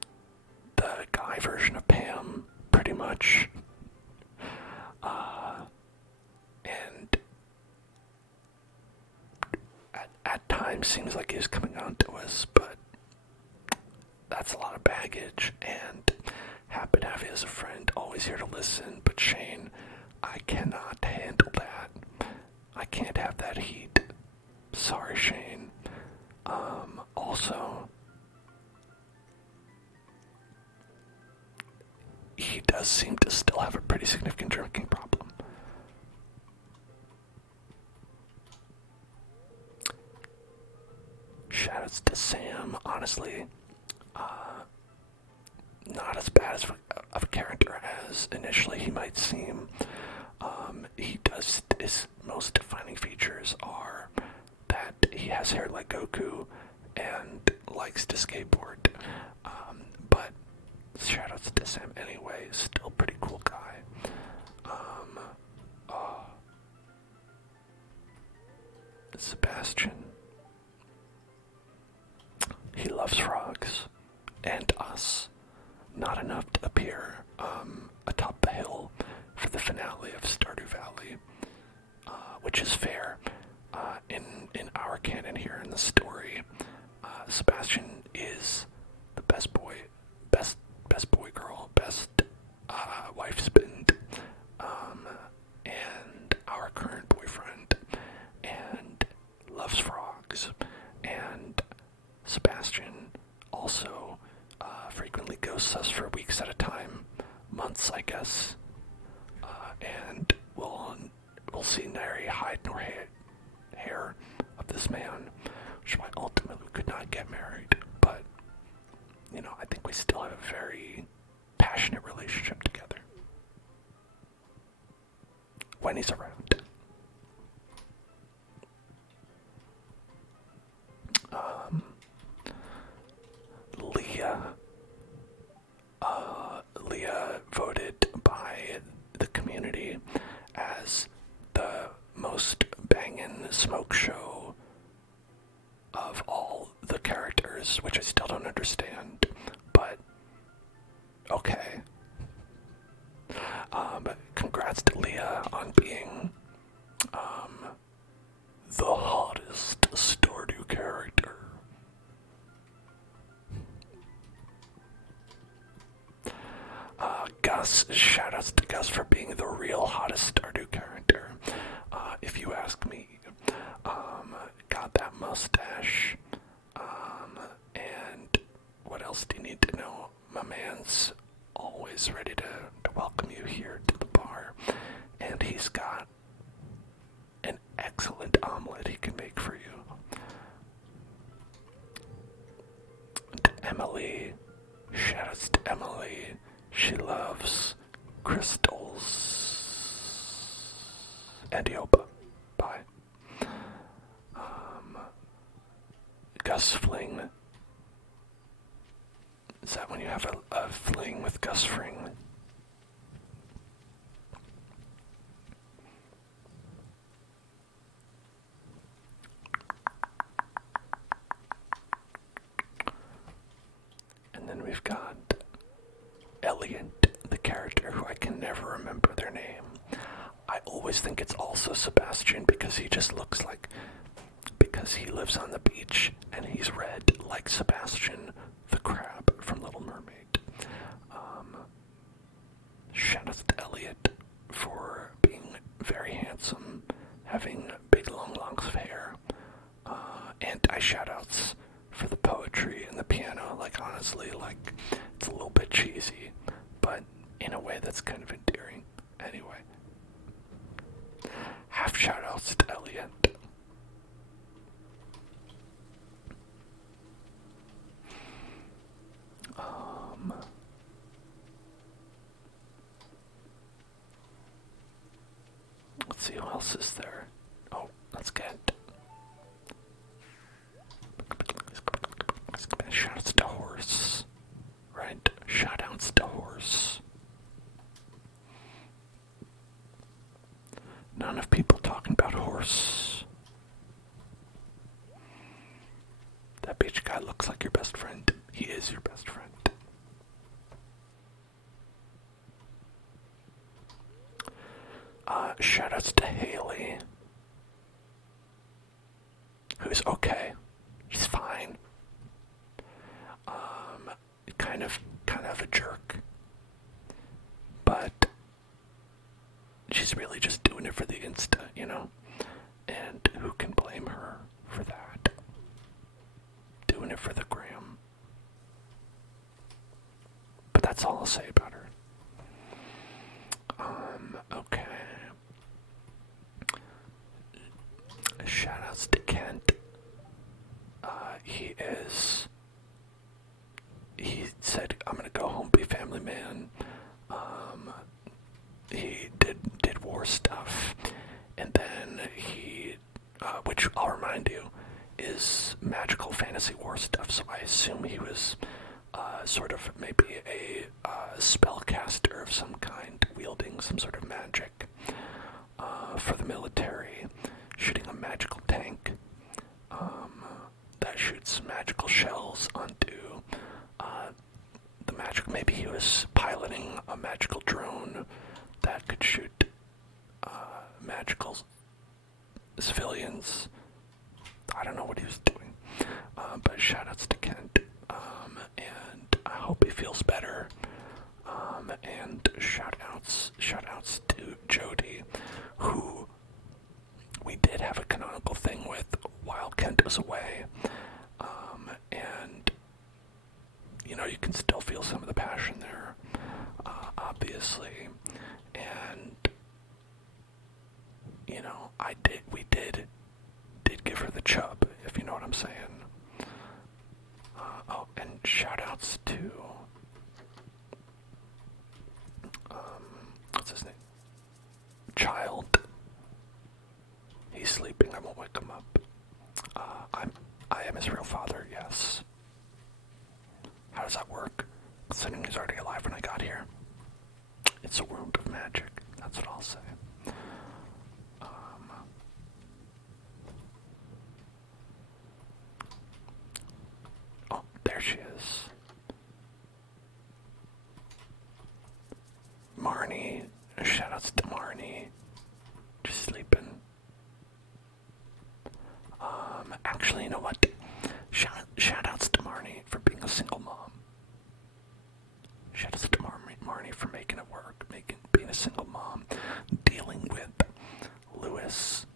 the guy version of Pam, pretty much. And at times seems like he's coming on to us, but that's a lot of baggage, and happy to have you as a friend, always here to listen, but Shane, I cannot handle that. I can't have that heat. Sorry, Shane. Also, he does seem to still have a pretty significant drinking problem. Shoutouts to Sam, honestly, not as bad of a character as initially he might seem. His most defining features are that he has hair like Goku and likes to skateboard. But shoutouts to Sam anyway, still pretty cool guy. Sebastian. He loves frogs and us. Not enough to appear atop the hill for the finale of Stardew Valley, which is fair. In our canon here in the story, Sebastian is the best boy, best boy girl, best wife spend, and our current boyfriend, and loves frogs. And Sebastian also frequently ghosts us for weeks at a time, months, I guess, and we'll see nary hide nor hair hair of this man, which is why ultimately we could not get married. But, you know, I think we still have a very passionate relationship together when he's around. Leah voted by the community as the most bangin' smoke show of all the characters, which I still don't understand, but okay. Congrats to Leah on being the hottest Stardew character. Gus, shoutouts to Gus for being the real hottest Stardew character. If you ask me, got that mustache, and what else do you need to know? My man's always ready to welcome you here to the bar, and he's got an excellent omelet he can make for you. To Emily, shoutouts to Emily. She loves crystals and yoba. Bye. Gus Fling. Is that when you have a fling with Gus Fring? And then we've got Elliot, the character who I can never remember their name. I always think it's also Sebastian because he just looks like, because he lives on the beach and he's red like Sebastian the crab from Little Mermaid. Shoutouts to Elliot for being very handsome, having big long locks of hair, and shoutouts for the poetry and the piano. Like, honestly, like, it's a little bit cheesy, but in a way that's kind of endearing. Anyway, half shoutouts to Elliot. Let's see who else is there. Oh, let's get shoutouts to Horse. Right? Shoutouts to Horse. Not enough people talking about Horse. That beach guy looks like your best friend. He is your best friend. Shoutouts to Haley, who's okay. She's fine. Kind of a jerk, but she's really just doing it for the Insta, you know? And who can blame her for that? Doing it for the gram. But that's all I'll say about her. Okay. Shoutouts to Kent. He said, I'm gonna go home, be a family man. He did war stuff, and then he, which I'll remind you, is magical fantasy war stuff, so I assume he was sort of maybe a spellcaster of some kind, wielding some sort of magic for the military, shooting a magical tank that shoots magical shells onto the magic. Maybe he was piloting a magical drone that could shoot magical civilians. I don't know what he was doing, but shoutouts to Kent, and I hope he feels better. And shoutouts to Jody, who we did have a canonical thing with while Kent was away, and you know, you can still feel some of the passion there, obviously, and you know, we did I am his real father, yes. How does that work? Considering he's already alive when I got here. It's a world of magic, that's what I'll say. Oh, there she is. Marnie. Shoutouts to Marnie. Just sleeping. Actually, you know what? Shoutouts to Marnie for being a single mom. Shoutouts to Marnie for making it work, being a single mom, dealing with Lewis,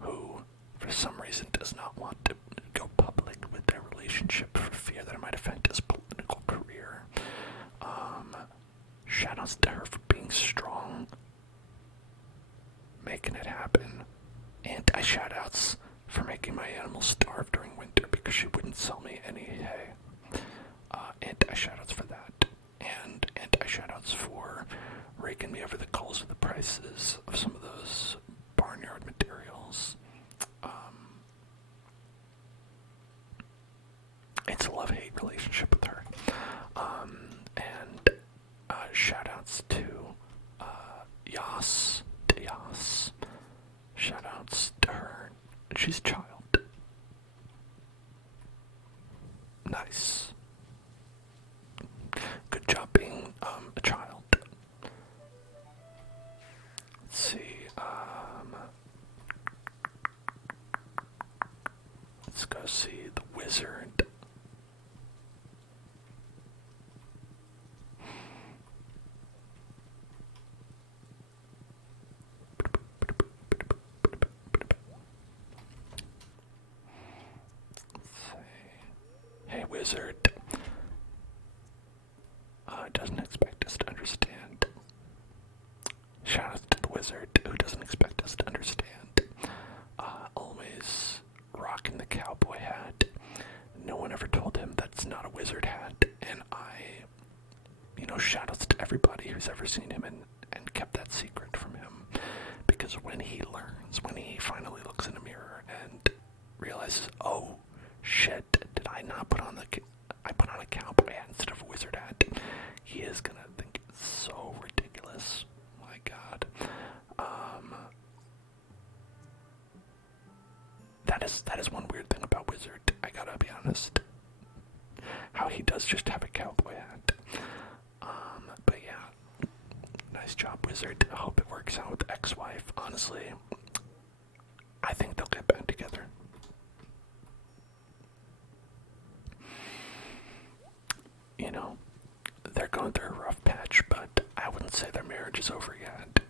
who, for some reason, does not want to go public with their relationship for fear that it might affect his political career. Shoutouts to her for being strong, making it happen. Anti-shoutouts for making my animals starve during winter because she wouldn't sell me any hay. Anti-shoutouts for that. And anti-shoutouts for raking me over the coals with the prices of some of those barnyard materials. It's a love-hate relationship with her. And shoutouts to Yas. Shoutouts to her. She's a child. Nice. Good job being a child. Let's see. Let's go see the wizard. Hey, wizard. Doesn't expect us to understand. Shout out to the wizard who doesn't expect us to understand. Always rocking the cowboy hat. No one ever told him that's not a wizard hat. And shout outs to everybody who's ever seen him and kept that secret from him. Because when he finally looks in a mirror and realizes, oh, shit, did I not put on a cowboy hat instead of a wizard hat? He is gonna think it's so ridiculous. My God. That is one weird thing about Wizard, I gotta be honest. How he does just have a cowboy hat. But yeah. Nice job, Wizard. I hope it works out with the ex-wife. Honestly, I think they'll get back together. They're going through a rough patch, but I wouldn't say their marriage is over yet.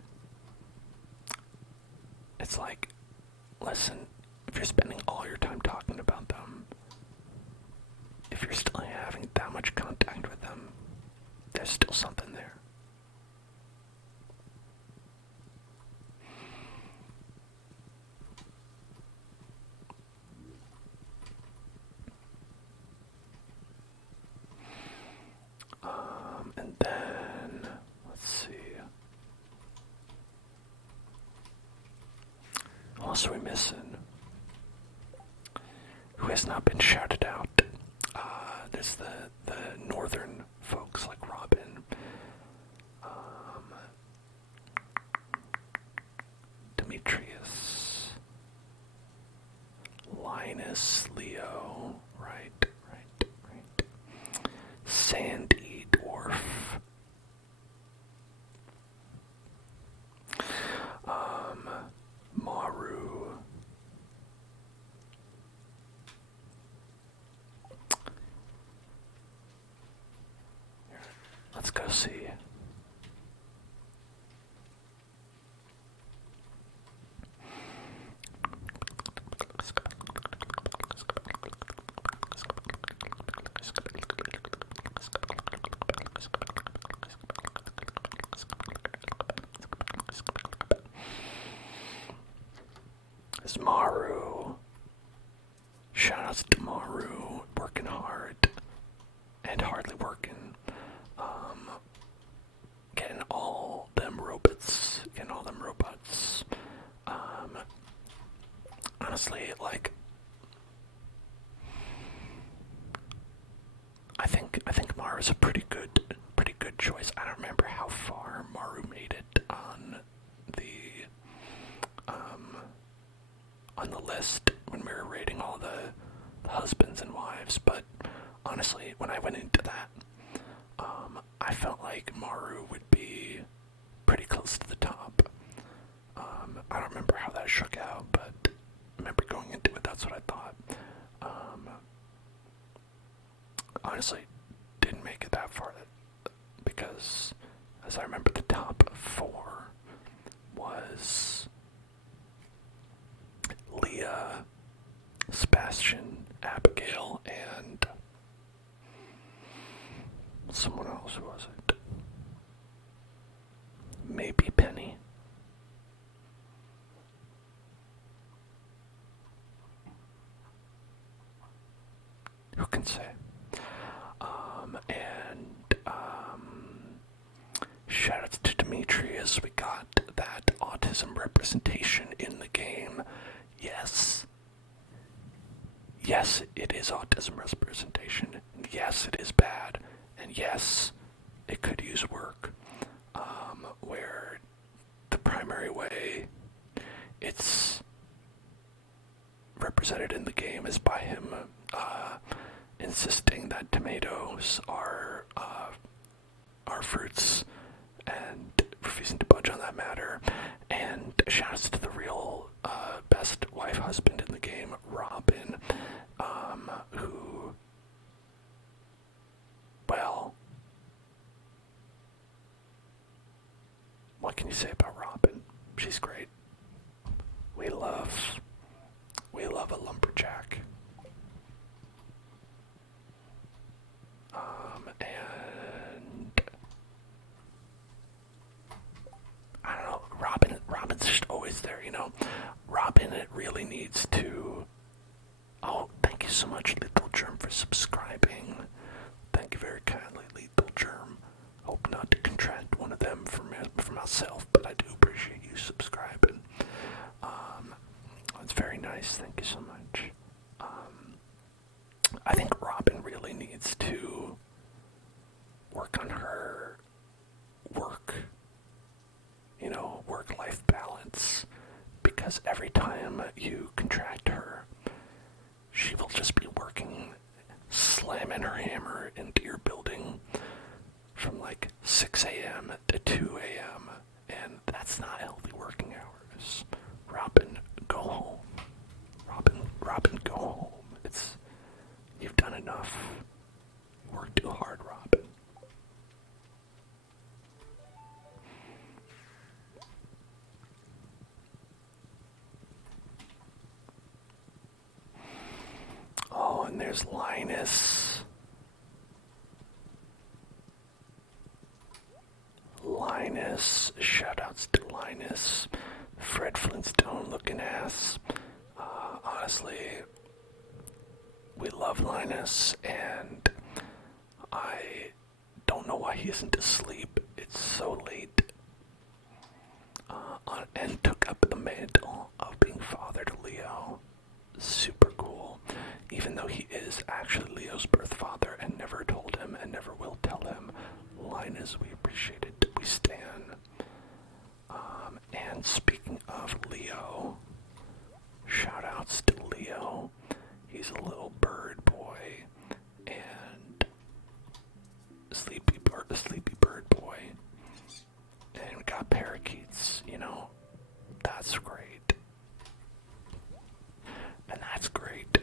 It's like, listen, if you're spending all your time talking about them, if you're still having that much contact with them, there's still something there. And then, let's see. Who else are we missing? Who has not been shouted out? There's the northern folks like Robin. Demetrius. Linus, Leo. Right. Sandy, Dwarf. Maru. Let's go see. It's Maru. Shoutouts to Maru, working hard and hardly working. Getting all them robots. Honestly, like, I think Maru's a pretty good choice. I don't remember how far Maru made it the um on the list when we were rating all the husbands and wives, but honestly, when I went into that, I felt like Maru would be pretty close to the top. I don't remember how that shook out, but I remember going into it, that's what I thought. Honestly, didn't make it that far because, as I remember, the top four was Leah, Sebastian, Abigail, and someone else. Who was it? Maybe Penny. Who can say? Shoutouts to Demetrius. We got that autism representation in the game. Yes. Yes, it is autism representation. Yes, it is bad. And yes, it could use work. Where the primary way it's represented in the game is by him insisting that tomatoes are fruits and refusing to budge on that matter. And shoutouts to the real best wife husband in the game, Robin, who, well, what can you say about Robin? She's great. We love a lumberjack. And I don't know, Robin's just always there, you know. Robin, it really needs to. Oh, thank you so much, Lethal Germ, for subscribing. Thank you very kindly, Lethal Germ. Hope not to contract one of them for myself, but I do appreciate you subscribing. It's very nice. Thank you so much. I think Robin really needs to work on her work-life balance, because every time you contract her, she will just be working, slamming her hammer into your building from like 6 a.m. to 2 a.m., and that's not healthy working hours. Robin, go home. Robin, go home. You've done enough. You work too hard, Robin. Oh, and there's Linus. Shoutouts to Linus. Fred Flintstone looking ass. Honestly, we love Linus, and I don't know why he isn't asleep. It's so late. And took up the mantle of being father to Leo. Super cool. Even though he is actually Leo's birth father and never told him and never will tell him. Linus, we appreciate it. We stan. And speaking of Leo, shoutouts to Leo. He's a little bird boy and a sleepy bird boy. And we got parakeets, you know. That's great. And that's great.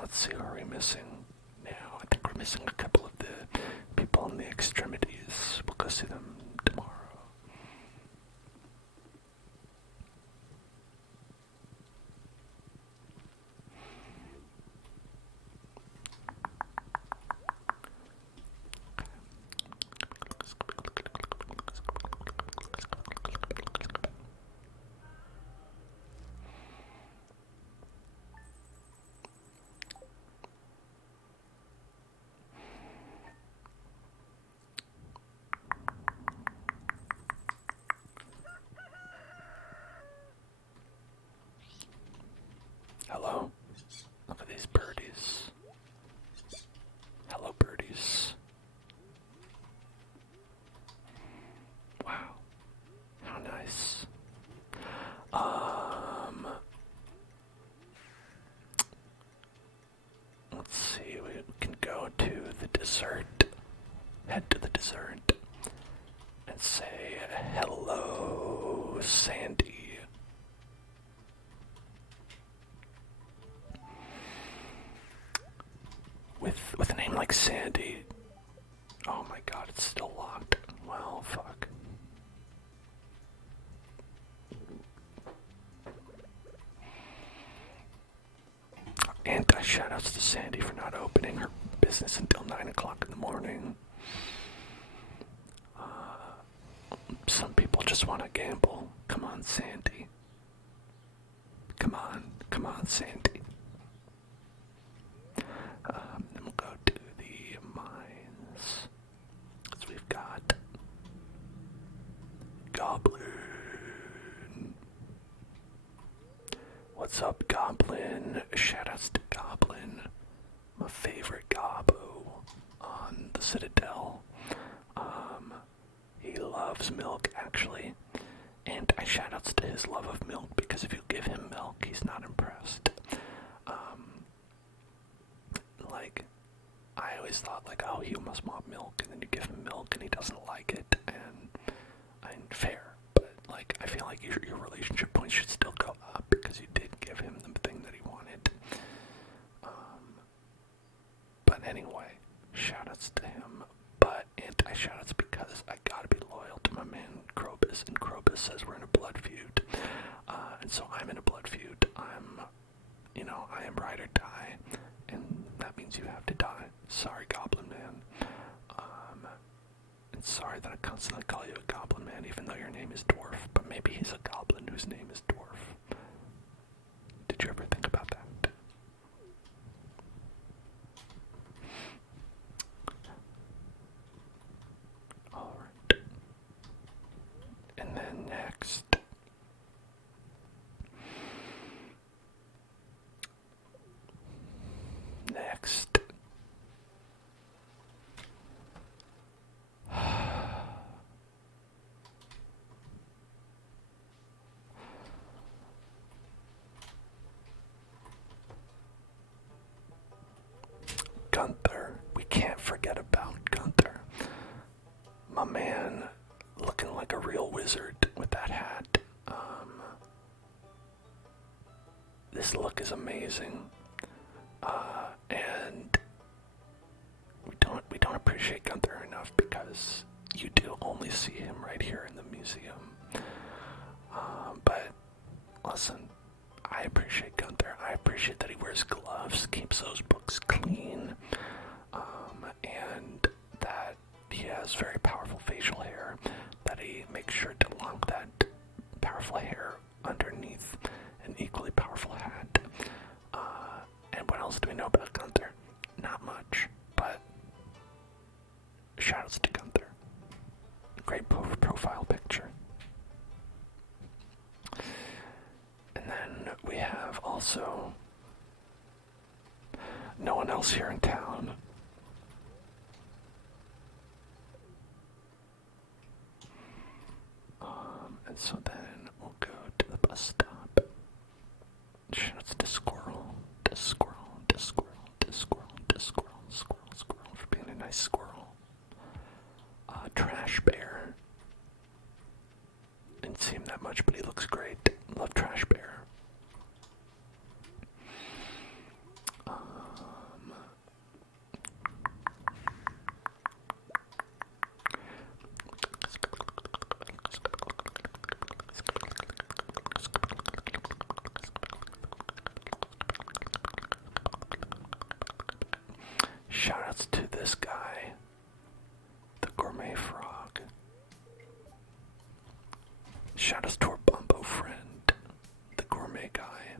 Let's see, who are we missing now? I think we're missing a couple of the people in the extremities. We'll go see them tomorrow. Hello? Look at these birdies. dessert. Head to the dessert and say hello, Sandy. With a name like Sandy, oh my god, it's still locked. Well, fuck. Anti-shoutouts to Sandy for not opening her business until 9 o'clock in the morning. Some people just want to gamble. Come on, Sandy. Come on, Sandy. Then we'll go to the mines. So we've got Goblin. What's up, Goblin? Shoutouts to Goblin, my favorite Gobbo on the Citadel. He loves milk, actually, and I shoutouts to his love of milk because if you give him milk, he's not impressed. Like, I always thought, like, oh, he must want milk, and then you give him milk and he doesn't like it, and fair, but like, I feel like your relationship points should still go up because you did give him the thing that he wanted. But anyway, shoutouts to him, but anti-shoutouts because I gotta be loyal to my man Krobus, and Krobus says we're in a blood feud, and so I'm in a blood feud. I am ride or die, and that means you have to die. Sorry, Goblin Man. And sorry that I constantly call you a Goblin Man, even though your name is Dwarf, but maybe he's a goblin whose name is Dwarf. Did you ever think about that? Alright. And then next. Gunther. We can't forget about Gunther. My man, looking like a real wizard with that hat. This look is amazing. And we don't appreciate Gunther enough because you do only see him right here in the museum. But listen, I appreciate Gunther. I appreciate that he wears gloves, keeps those books clean, and that he has very powerful facial hair, that he makes sure to lock that powerful hair underneath an equally powerful hat. And what else do we know about Gunther? Not much, but shoutouts to Gunther. Great profile picture. And then we have also no one else here in town. And so then we'll go to the bus stop. Shoutouts to Squirrel, to Squirrel, to Squirrel, to Squirrel, to Squirrel, Squirrel, Squirrel for being a nice squirrel. Trash Bear. Didn't see him that much, but he looks great. Love Trash Bear. Shoutouts to this guy, the Gourmet Frog. Shoutouts to our Bumbo friend, the Gourmet guy.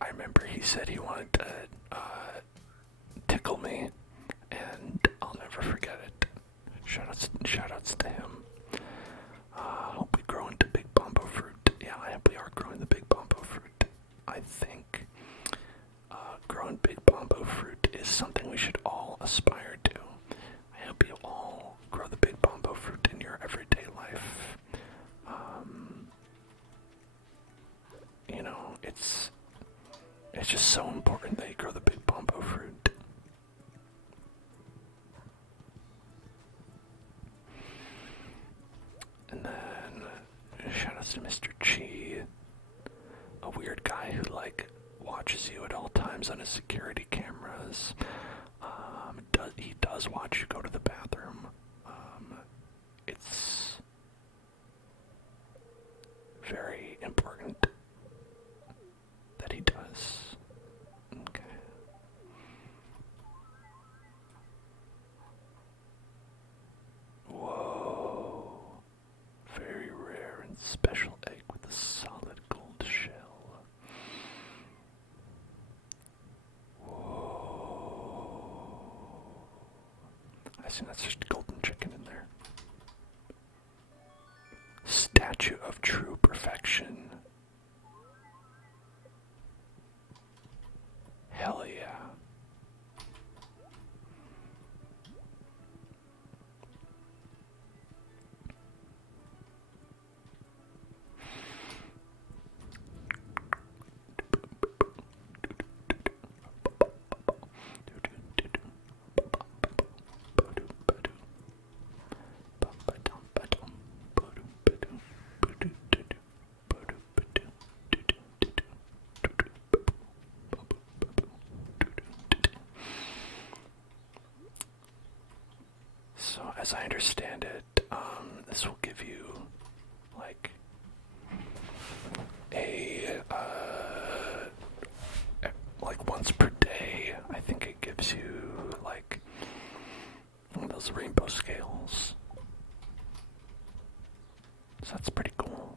I remember he said he wanted to tickle me, and I'll never forget it. Shoutouts to him. Hope we grow into big Bumbo fruit. Yeah, I hope we are growing the big Bumbo fruit. I think growing big Bumbo fruit is something we should all aspire to. I hope you all grow the big Bumbo fruit in your everyday life. It's just so important that you grow the big Bumbo fruit. a weird guy who like watches you at all times on his security cameras. He does watch you go to the bathroom. It's very important that he does. Okay. Whoa. Very rare and special egg with a solid gold shell. Whoa. I think that's just golden chicken in there. Statue of true perfection. Hell yeah. So, as I understand it, this will give you like a like once per day. I think it gives you like one of those rainbow scales. So that's pretty cool.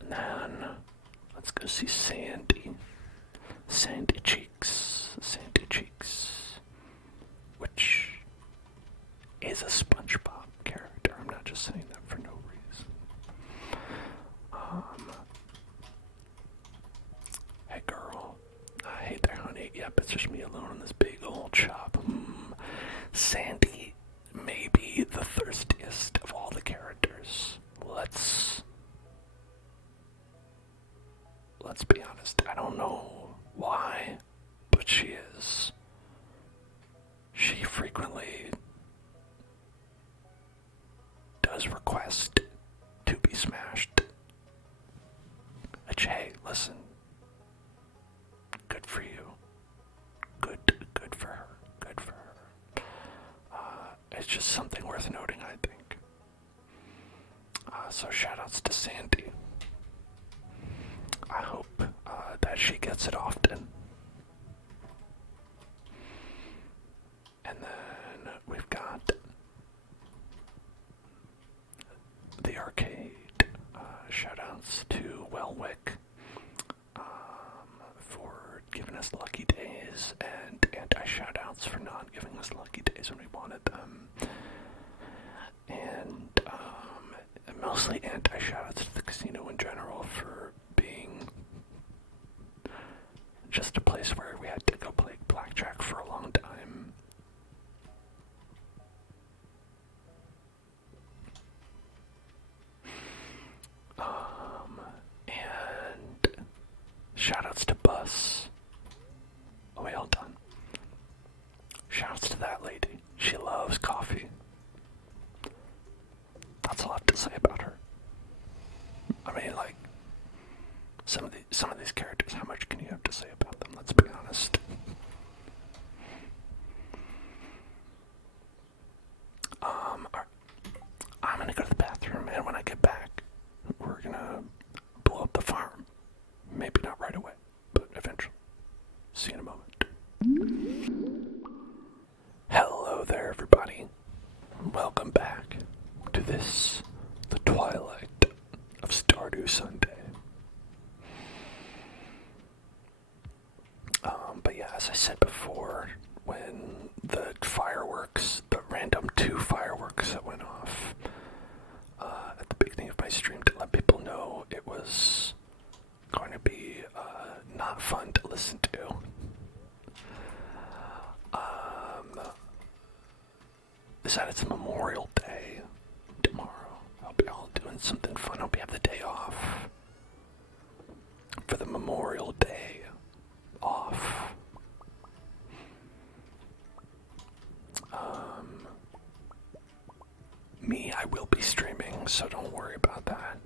And then let's go see Sandy. Sandy Cheeks. Sandy Cheeks. Which is a SpongeBob character. I'm not just saying that for no reason. Hey girl. Hey there, honey. Yep, it's just me alone in this big old shop. Sandy may be the thirstiest of all the characters. Let's be honest. I don't know why, but she is. She frequently does request to be smashed. Which, hey, listen. Good for you. Good for her. Good for her. It's just something worth noting, I think. So shoutouts to Sandy. I hope that she gets it often. And then we've got the arcade. Shoutouts to Wellwick for giving us lucky days, and anti-shoutouts for not giving us lucky days when we wanted them. And mostly anti-shoutouts to the casino in general for being just a place where we had to go play blackjack for a long time. And shoutouts to Bus. Oh wait, hold on. Shoutouts to that lady. She loves coffee. That's all I have to say about her. I mean, like, some of these characters, how much can you have to say about them? Let's be honest. Alright. I'm gonna go to the bathroom, and when I get back, we're gonna blow up the farm. Maybe not right away, but eventually. See you in a moment. Hello there, everybody. Welcome back to this, the twilight of Stardew Sunday. But yeah, as I said before, when the random 2 fireworks that went off at the beginning of my stream to let people know it was going to be not fun to listen to. Is that it's Memorial Day tomorrow. I'll be all doing something fun. I'll have the day off for the Memorial Day off. will be streaming, so don't worry about that.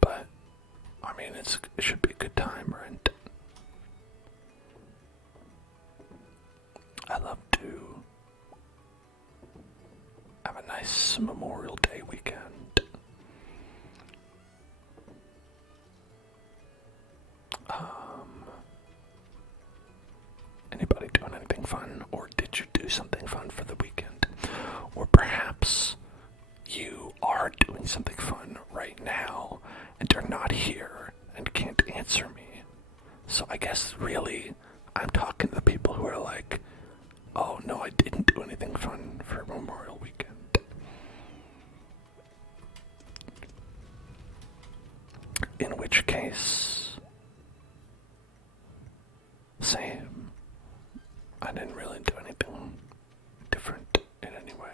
But I mean, it should be a good time, right? I love to have a nice Memorial Day weekend. Anybody doing anything fun, or did you do something fun for the weekend? Or perhaps you are doing something fun right now and are not here and can't answer me. So I guess really I'm talking to the people who are like, oh no, I didn't do anything fun for Memorial Weekend. In which case, same. I didn't really do anything different in any way.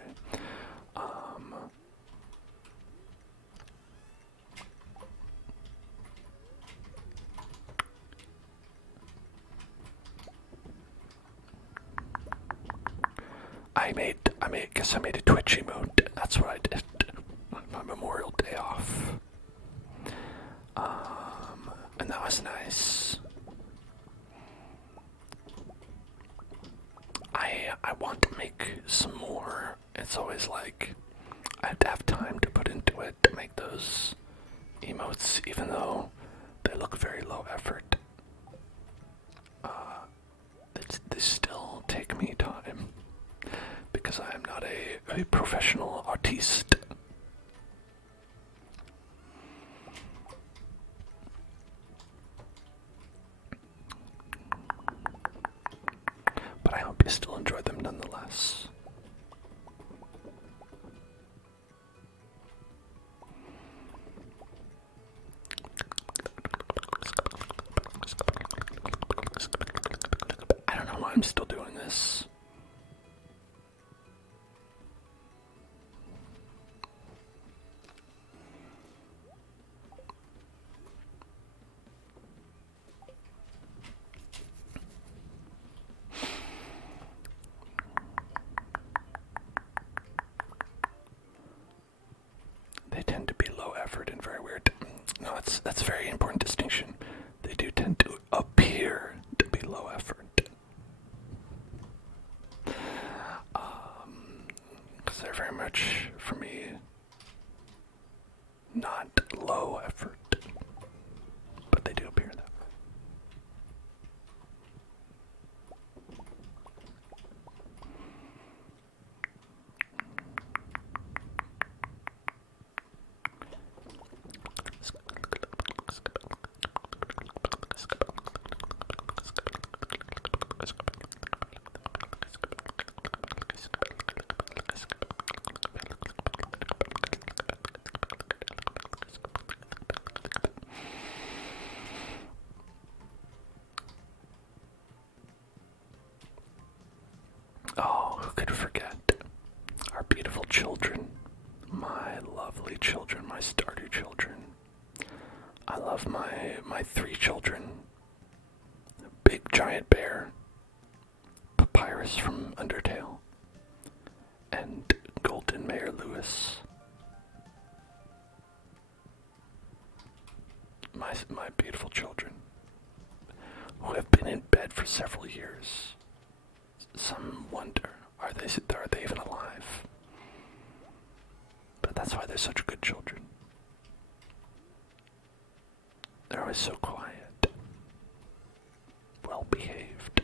I made a Twitch emote. That's what I did on my Memorial Day off. And that was nice. I want to make some more. It's always like I have to have time to put into it to make those emotes, even though they look very low effort. They still take me time because I am not a professional artiste. But I hope you still enjoy them nonetheless. I don't know why I'm still doing this. They tend to be low effort and very weird. No, that's a very important distinction. They do tend to appear to be low effort. Because they're very much, for me, not low effort. But they do appear that way. Oh, who could forget our beautiful children, my lovely children, my Stardew children. I love my three children. Big giant bear, Papyrus from Undertale, and Golden Mayor Lewis. My beautiful children, who have been in bed for several years. Some wonder, are they even alive? But that's why they're such good children. They're always so quiet, well behaved.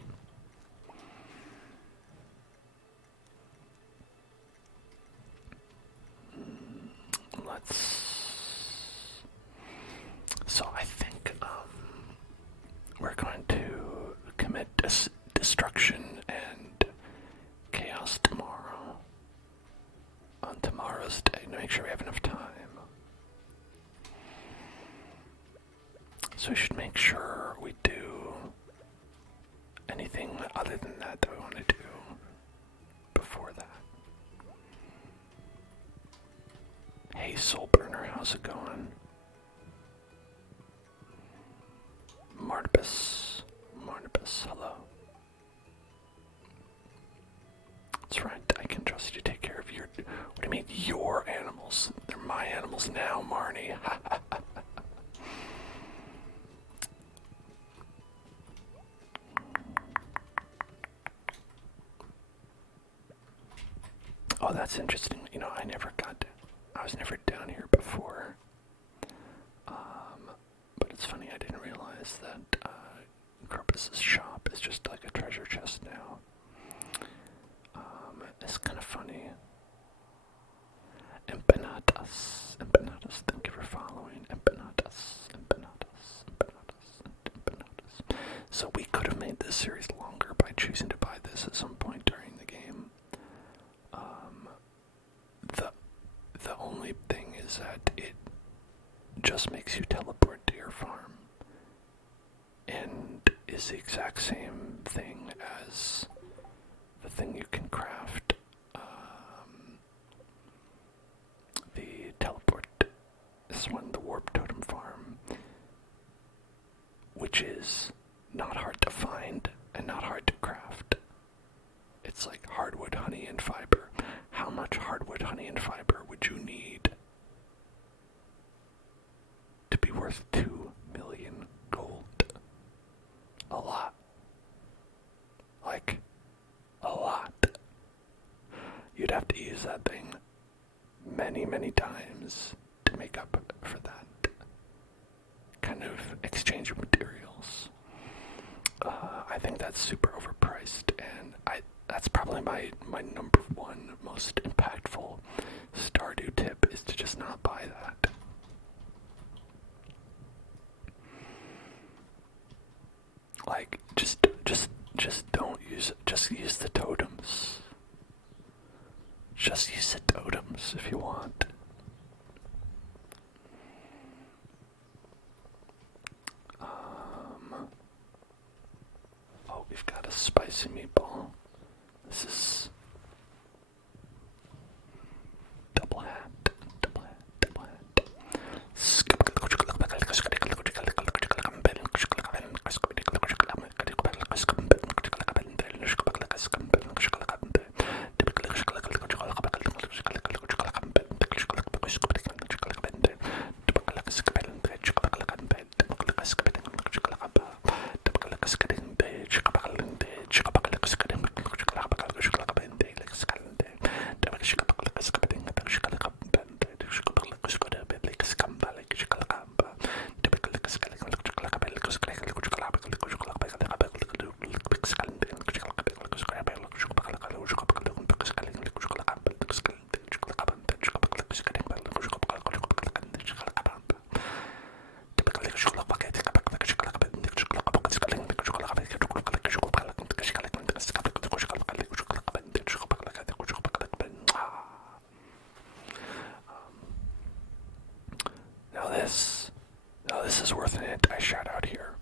So I think we're going to commit destruction and chaos tomorrow. On tomorrow's day, to make sure we have enough time. So we should make sure we do anything other than that we want to do before that. Hey Soulburner, how's it going? Martbeth Marnibus. Marnibus, hello. That's right, I can trust you to take care of your... What do you mean, your animals? They're my animals now, Marnie. Oh, that's interesting. You know, I was never down here before. But it's funny, I didn't realize that Corpus's shop is just like a treasure chest now. It's kind of funny. Empanadas, empanadas, thank you for following. Empanadas, empanadas, empanadas, empanadas. So we could have made this series longer by choosing to buy this at some point during the game. The only thing is that it just makes you teleport to your farm, and is the exact same thing as the thing you can craft. The teleport, this one, the warp totem farm, which is not hard to find and not hard to craft. It's like hardwood, honey, and fiber. How much hardwood, honey, and fiber would you need to be worth 2 million gold? A lot. Like, a lot. You'd have to use that thing many, many times to make up for that kind of exchange of materials. I think that's super overpriced, and that's probably my number one most impactful Stardew tip, is to just not buy that. Like, just don't use it. Just use the totems. Just use the totems if you want. Oh, we've got a spicy meatball. This is double hat, double hat, double hat. Now this is worth an anti-shout out here.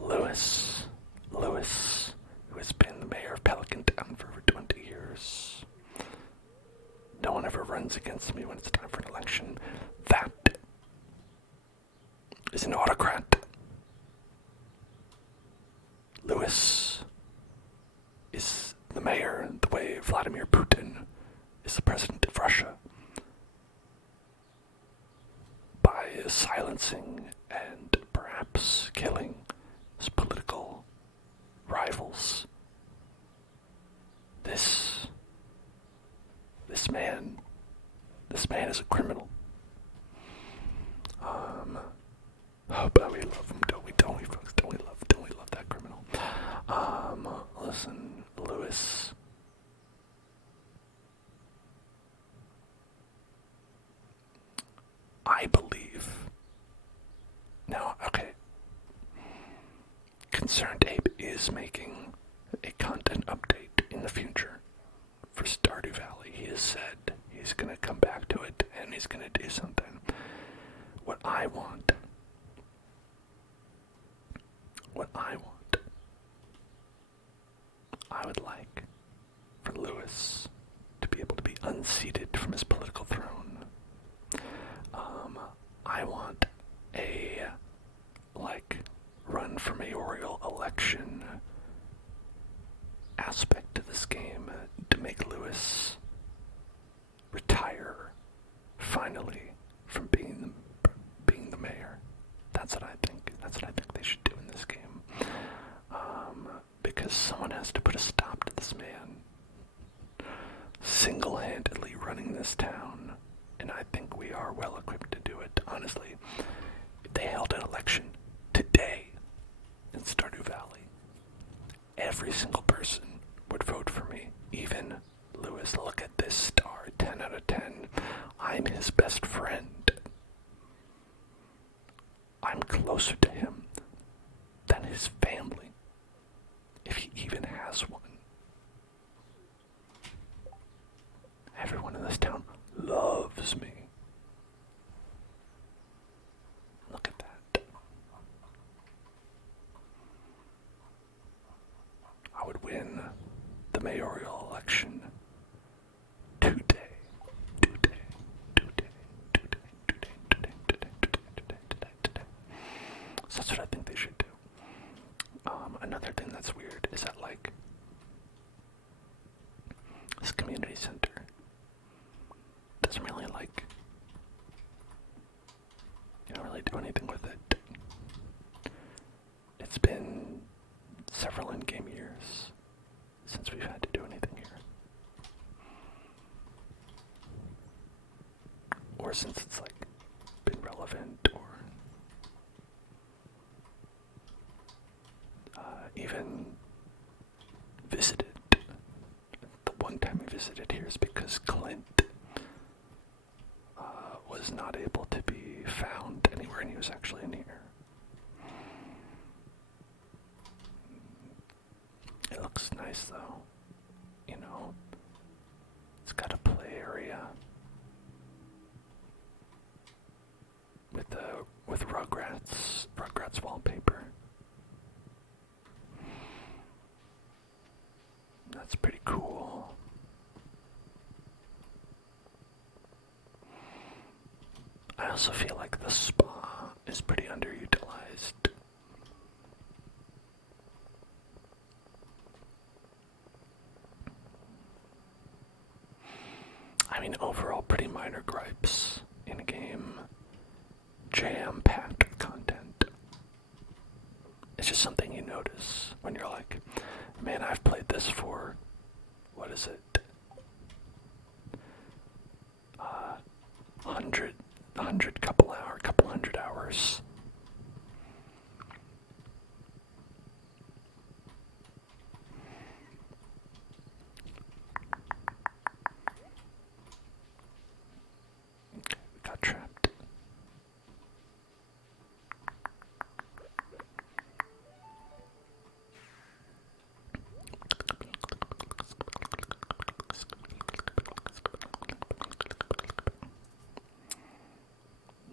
Lewis, who has been the mayor of Pelican Town for over 20 years. No one ever runs against me when it's time for an election. That is an autocrat. Lewis is the mayor the way Vladimir Putin is the president of Russia. By silencing and perhaps killing his political rivals. This man is a criminal. Oh, but we love him, don't we, folks? Don't we love that criminal? Listen, Lewis. I believe. Now, okay. Concerned Ape is making a content update in the future for Stardew Valley. He has said he's going to come back to it and he's going to do something. What I would like for Lewis to be able to be unseated from his political throne. I want a, run fun for mayoral election aspect to this game to make Lewis retire finally from being the mayor. That's what I think. That's what I think they should do in this game. Because someone has to put a stop to this man single-handedly running this town, and I think we are well equipped to do it. Honestly, if they held an election today in Stardew Valley, every single person would vote for me. Even Lewis. Look at this star, 10 out of 10. I'm his best friend. I'm closer to him than his family, if he even has one. Everyone in this town loves me. Look at that. I would win the mayoral election today. So that's what I think they should do. Another thing that's weird is that, like, this community center doesn't really, like, you don't really do anything with it. It's been several in-game years since we've had to do anything here. Or since it's, like, been relevant, or even visited. The one time we visited here is because Clint was not able to be found anywhere, and he was actually in here. It looks nice, though. You know, it's got a play area with Rugrats wallpaper. That's pretty cool. I also feel like the spa is pretty underutilized. I mean, overall, pretty minor gripes in a game. Jam-packed content. It's just something you notice when you're like, man, I've played this for, what is it? couple hundred hours. Okay, we got trapped.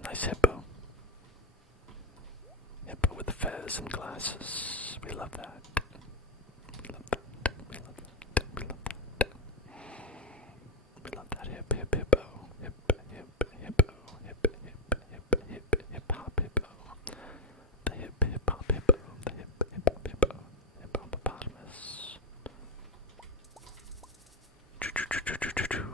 Nice hippo. Hippo with fez and glasses. We love that. We love that. We love that. We love that. We love that hippo. Hip hippo. Hip hippo. Hip hop hippo. The hip hop hippo. The hip hop hippo. Hippopotamus. Choo-choo-choo-choo-choo-choo.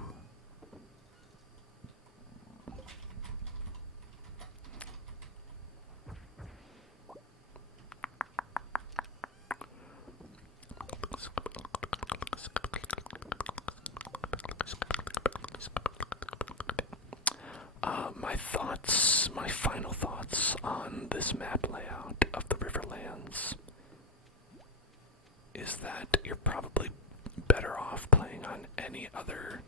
My final thoughts on this map layout of the Riverlands is that you're probably better off playing on any other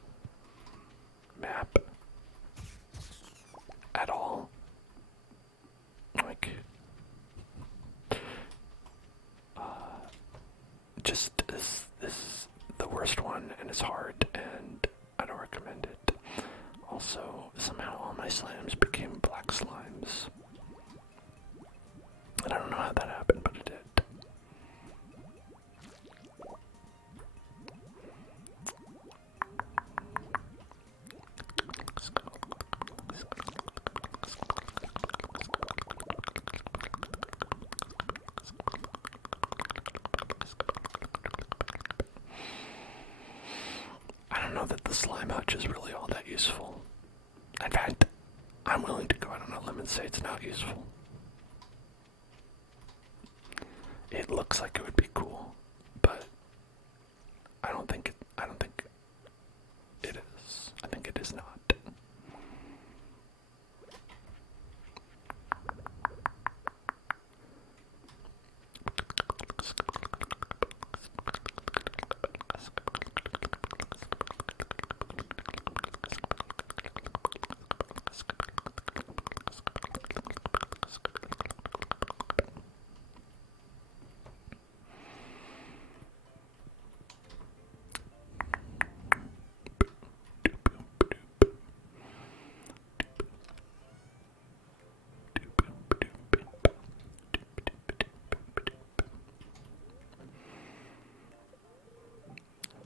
map at all. Like, just this is the worst one, and it's hard, and I don't recommend it. Also, somehow all my slimes became black slimes. And I don't know how that happened, but it did. don't know that the slime hutch is really all that useful. In fact, I'm willing to go out on a limb and say it's not useful. It looks like it would be cool, but I don't think it is. I think it is not.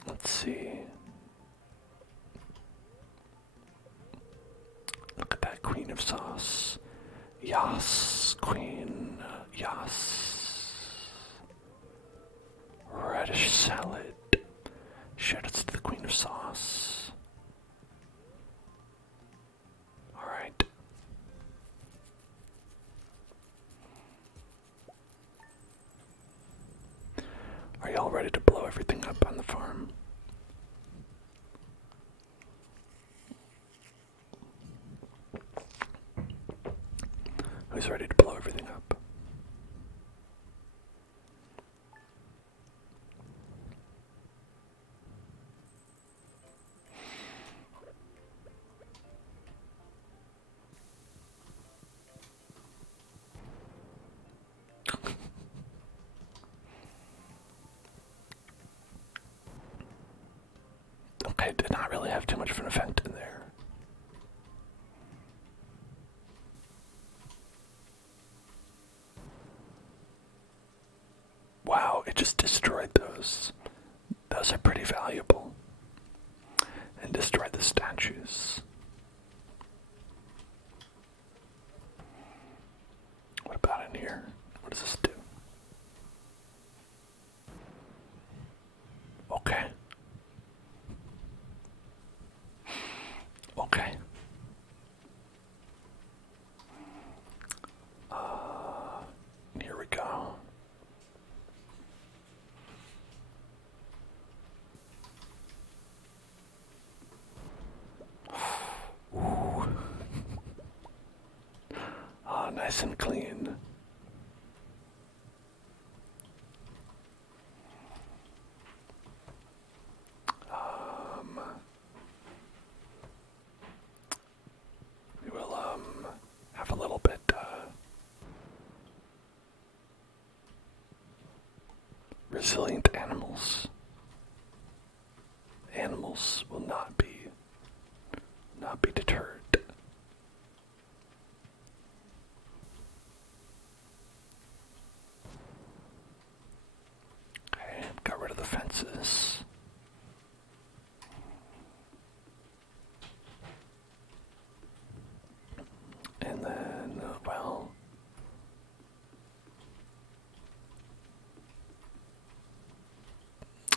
Let's see. Look at that queen of sauce. Yas, queen. Yas. Radish salad. Shoutouts to the queen of sauce. Alright. Are y'all ready to blow everything up on the farm? Who's ready to blow everything up? Okay, did not really have too much of an event in there. Wow, it just destroyed those. Those are pretty valuable. And destroyed the statues. What about in here? What does this do? Okay. Okay. Here we go. Ooh. Ah, nice and clean. We will have a little bit resilient animals. Animals will not be deterred. Okay, got rid of the fences. And then, well,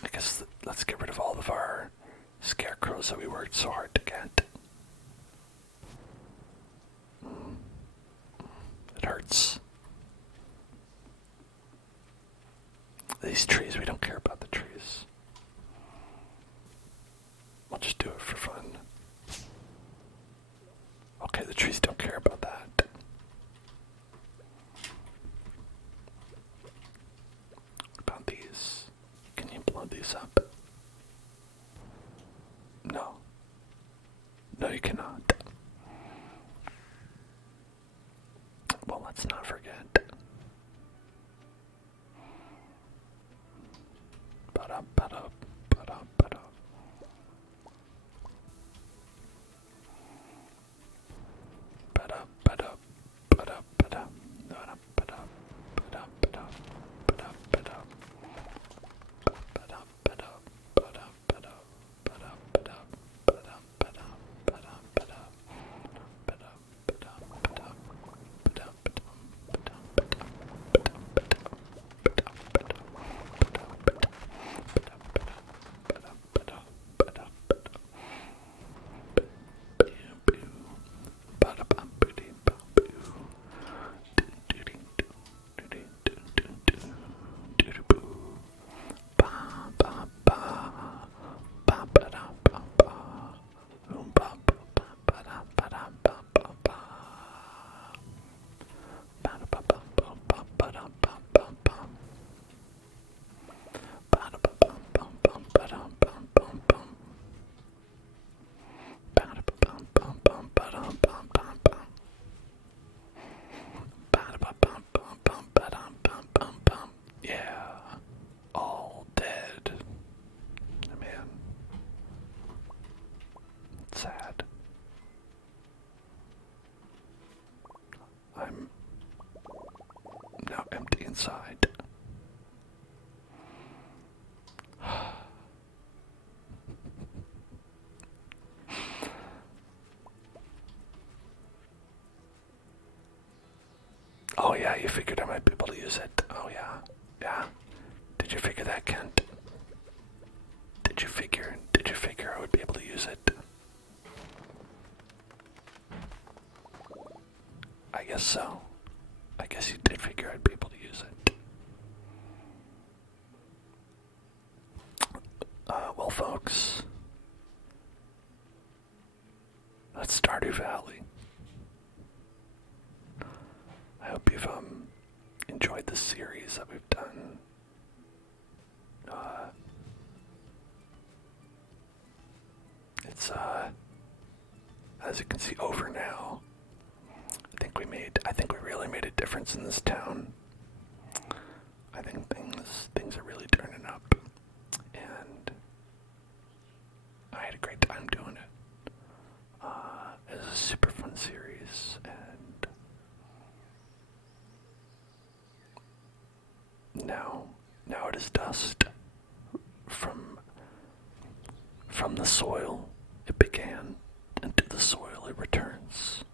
I guess let's get rid of all of our scarecrows that we worked so hard to get. It hurts. These trees, we don't care about the trees. We'll just do it for fun. Okay, the trees don't care about that. What about these? Can you blow these up? No. No, you cannot. Well, let's not forget. Ba-da-ba-da, ba-da-ba-da. Ba-da-ba-da, ba-da-ba-da, ba-da-ba-da, ba-da-ba-da, ba-da-ba-da, ba-da-ba-da, ba-da-ba-da, ba-da-ba-da, ba-da-ba-da, ba-da-ba-da, ba-da-ba-da, ba-da-ba-da, ba-da-ba-da, ba-da-ba-da. inside. Oh yeah, you figured I might be able to use it. Oh yeah. Yeah. Did you figure that, Kent? Did you figure I would be able to use it? I guess so. I guess you did figure I'd be able to use it. Well folks, that's Stardew Valley. I hope you've enjoyed the series that we've done. It's as you can see, over now. I think we really made a difference in this town. I think things are really turning up, and I had a great time doing it. It was a super fun series, and now it is dust from the soil it began, and to the soil it returns.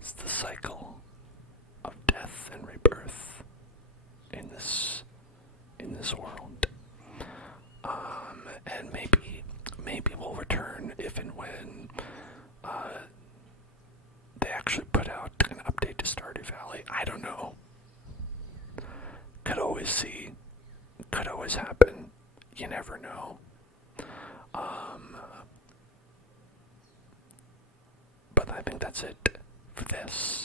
It's the cycle of death and rebirth in this world. And maybe we'll return if and when they actually put out an update to Stardew Valley. I don't know. Could always happen. You never know. But I think that's it for this.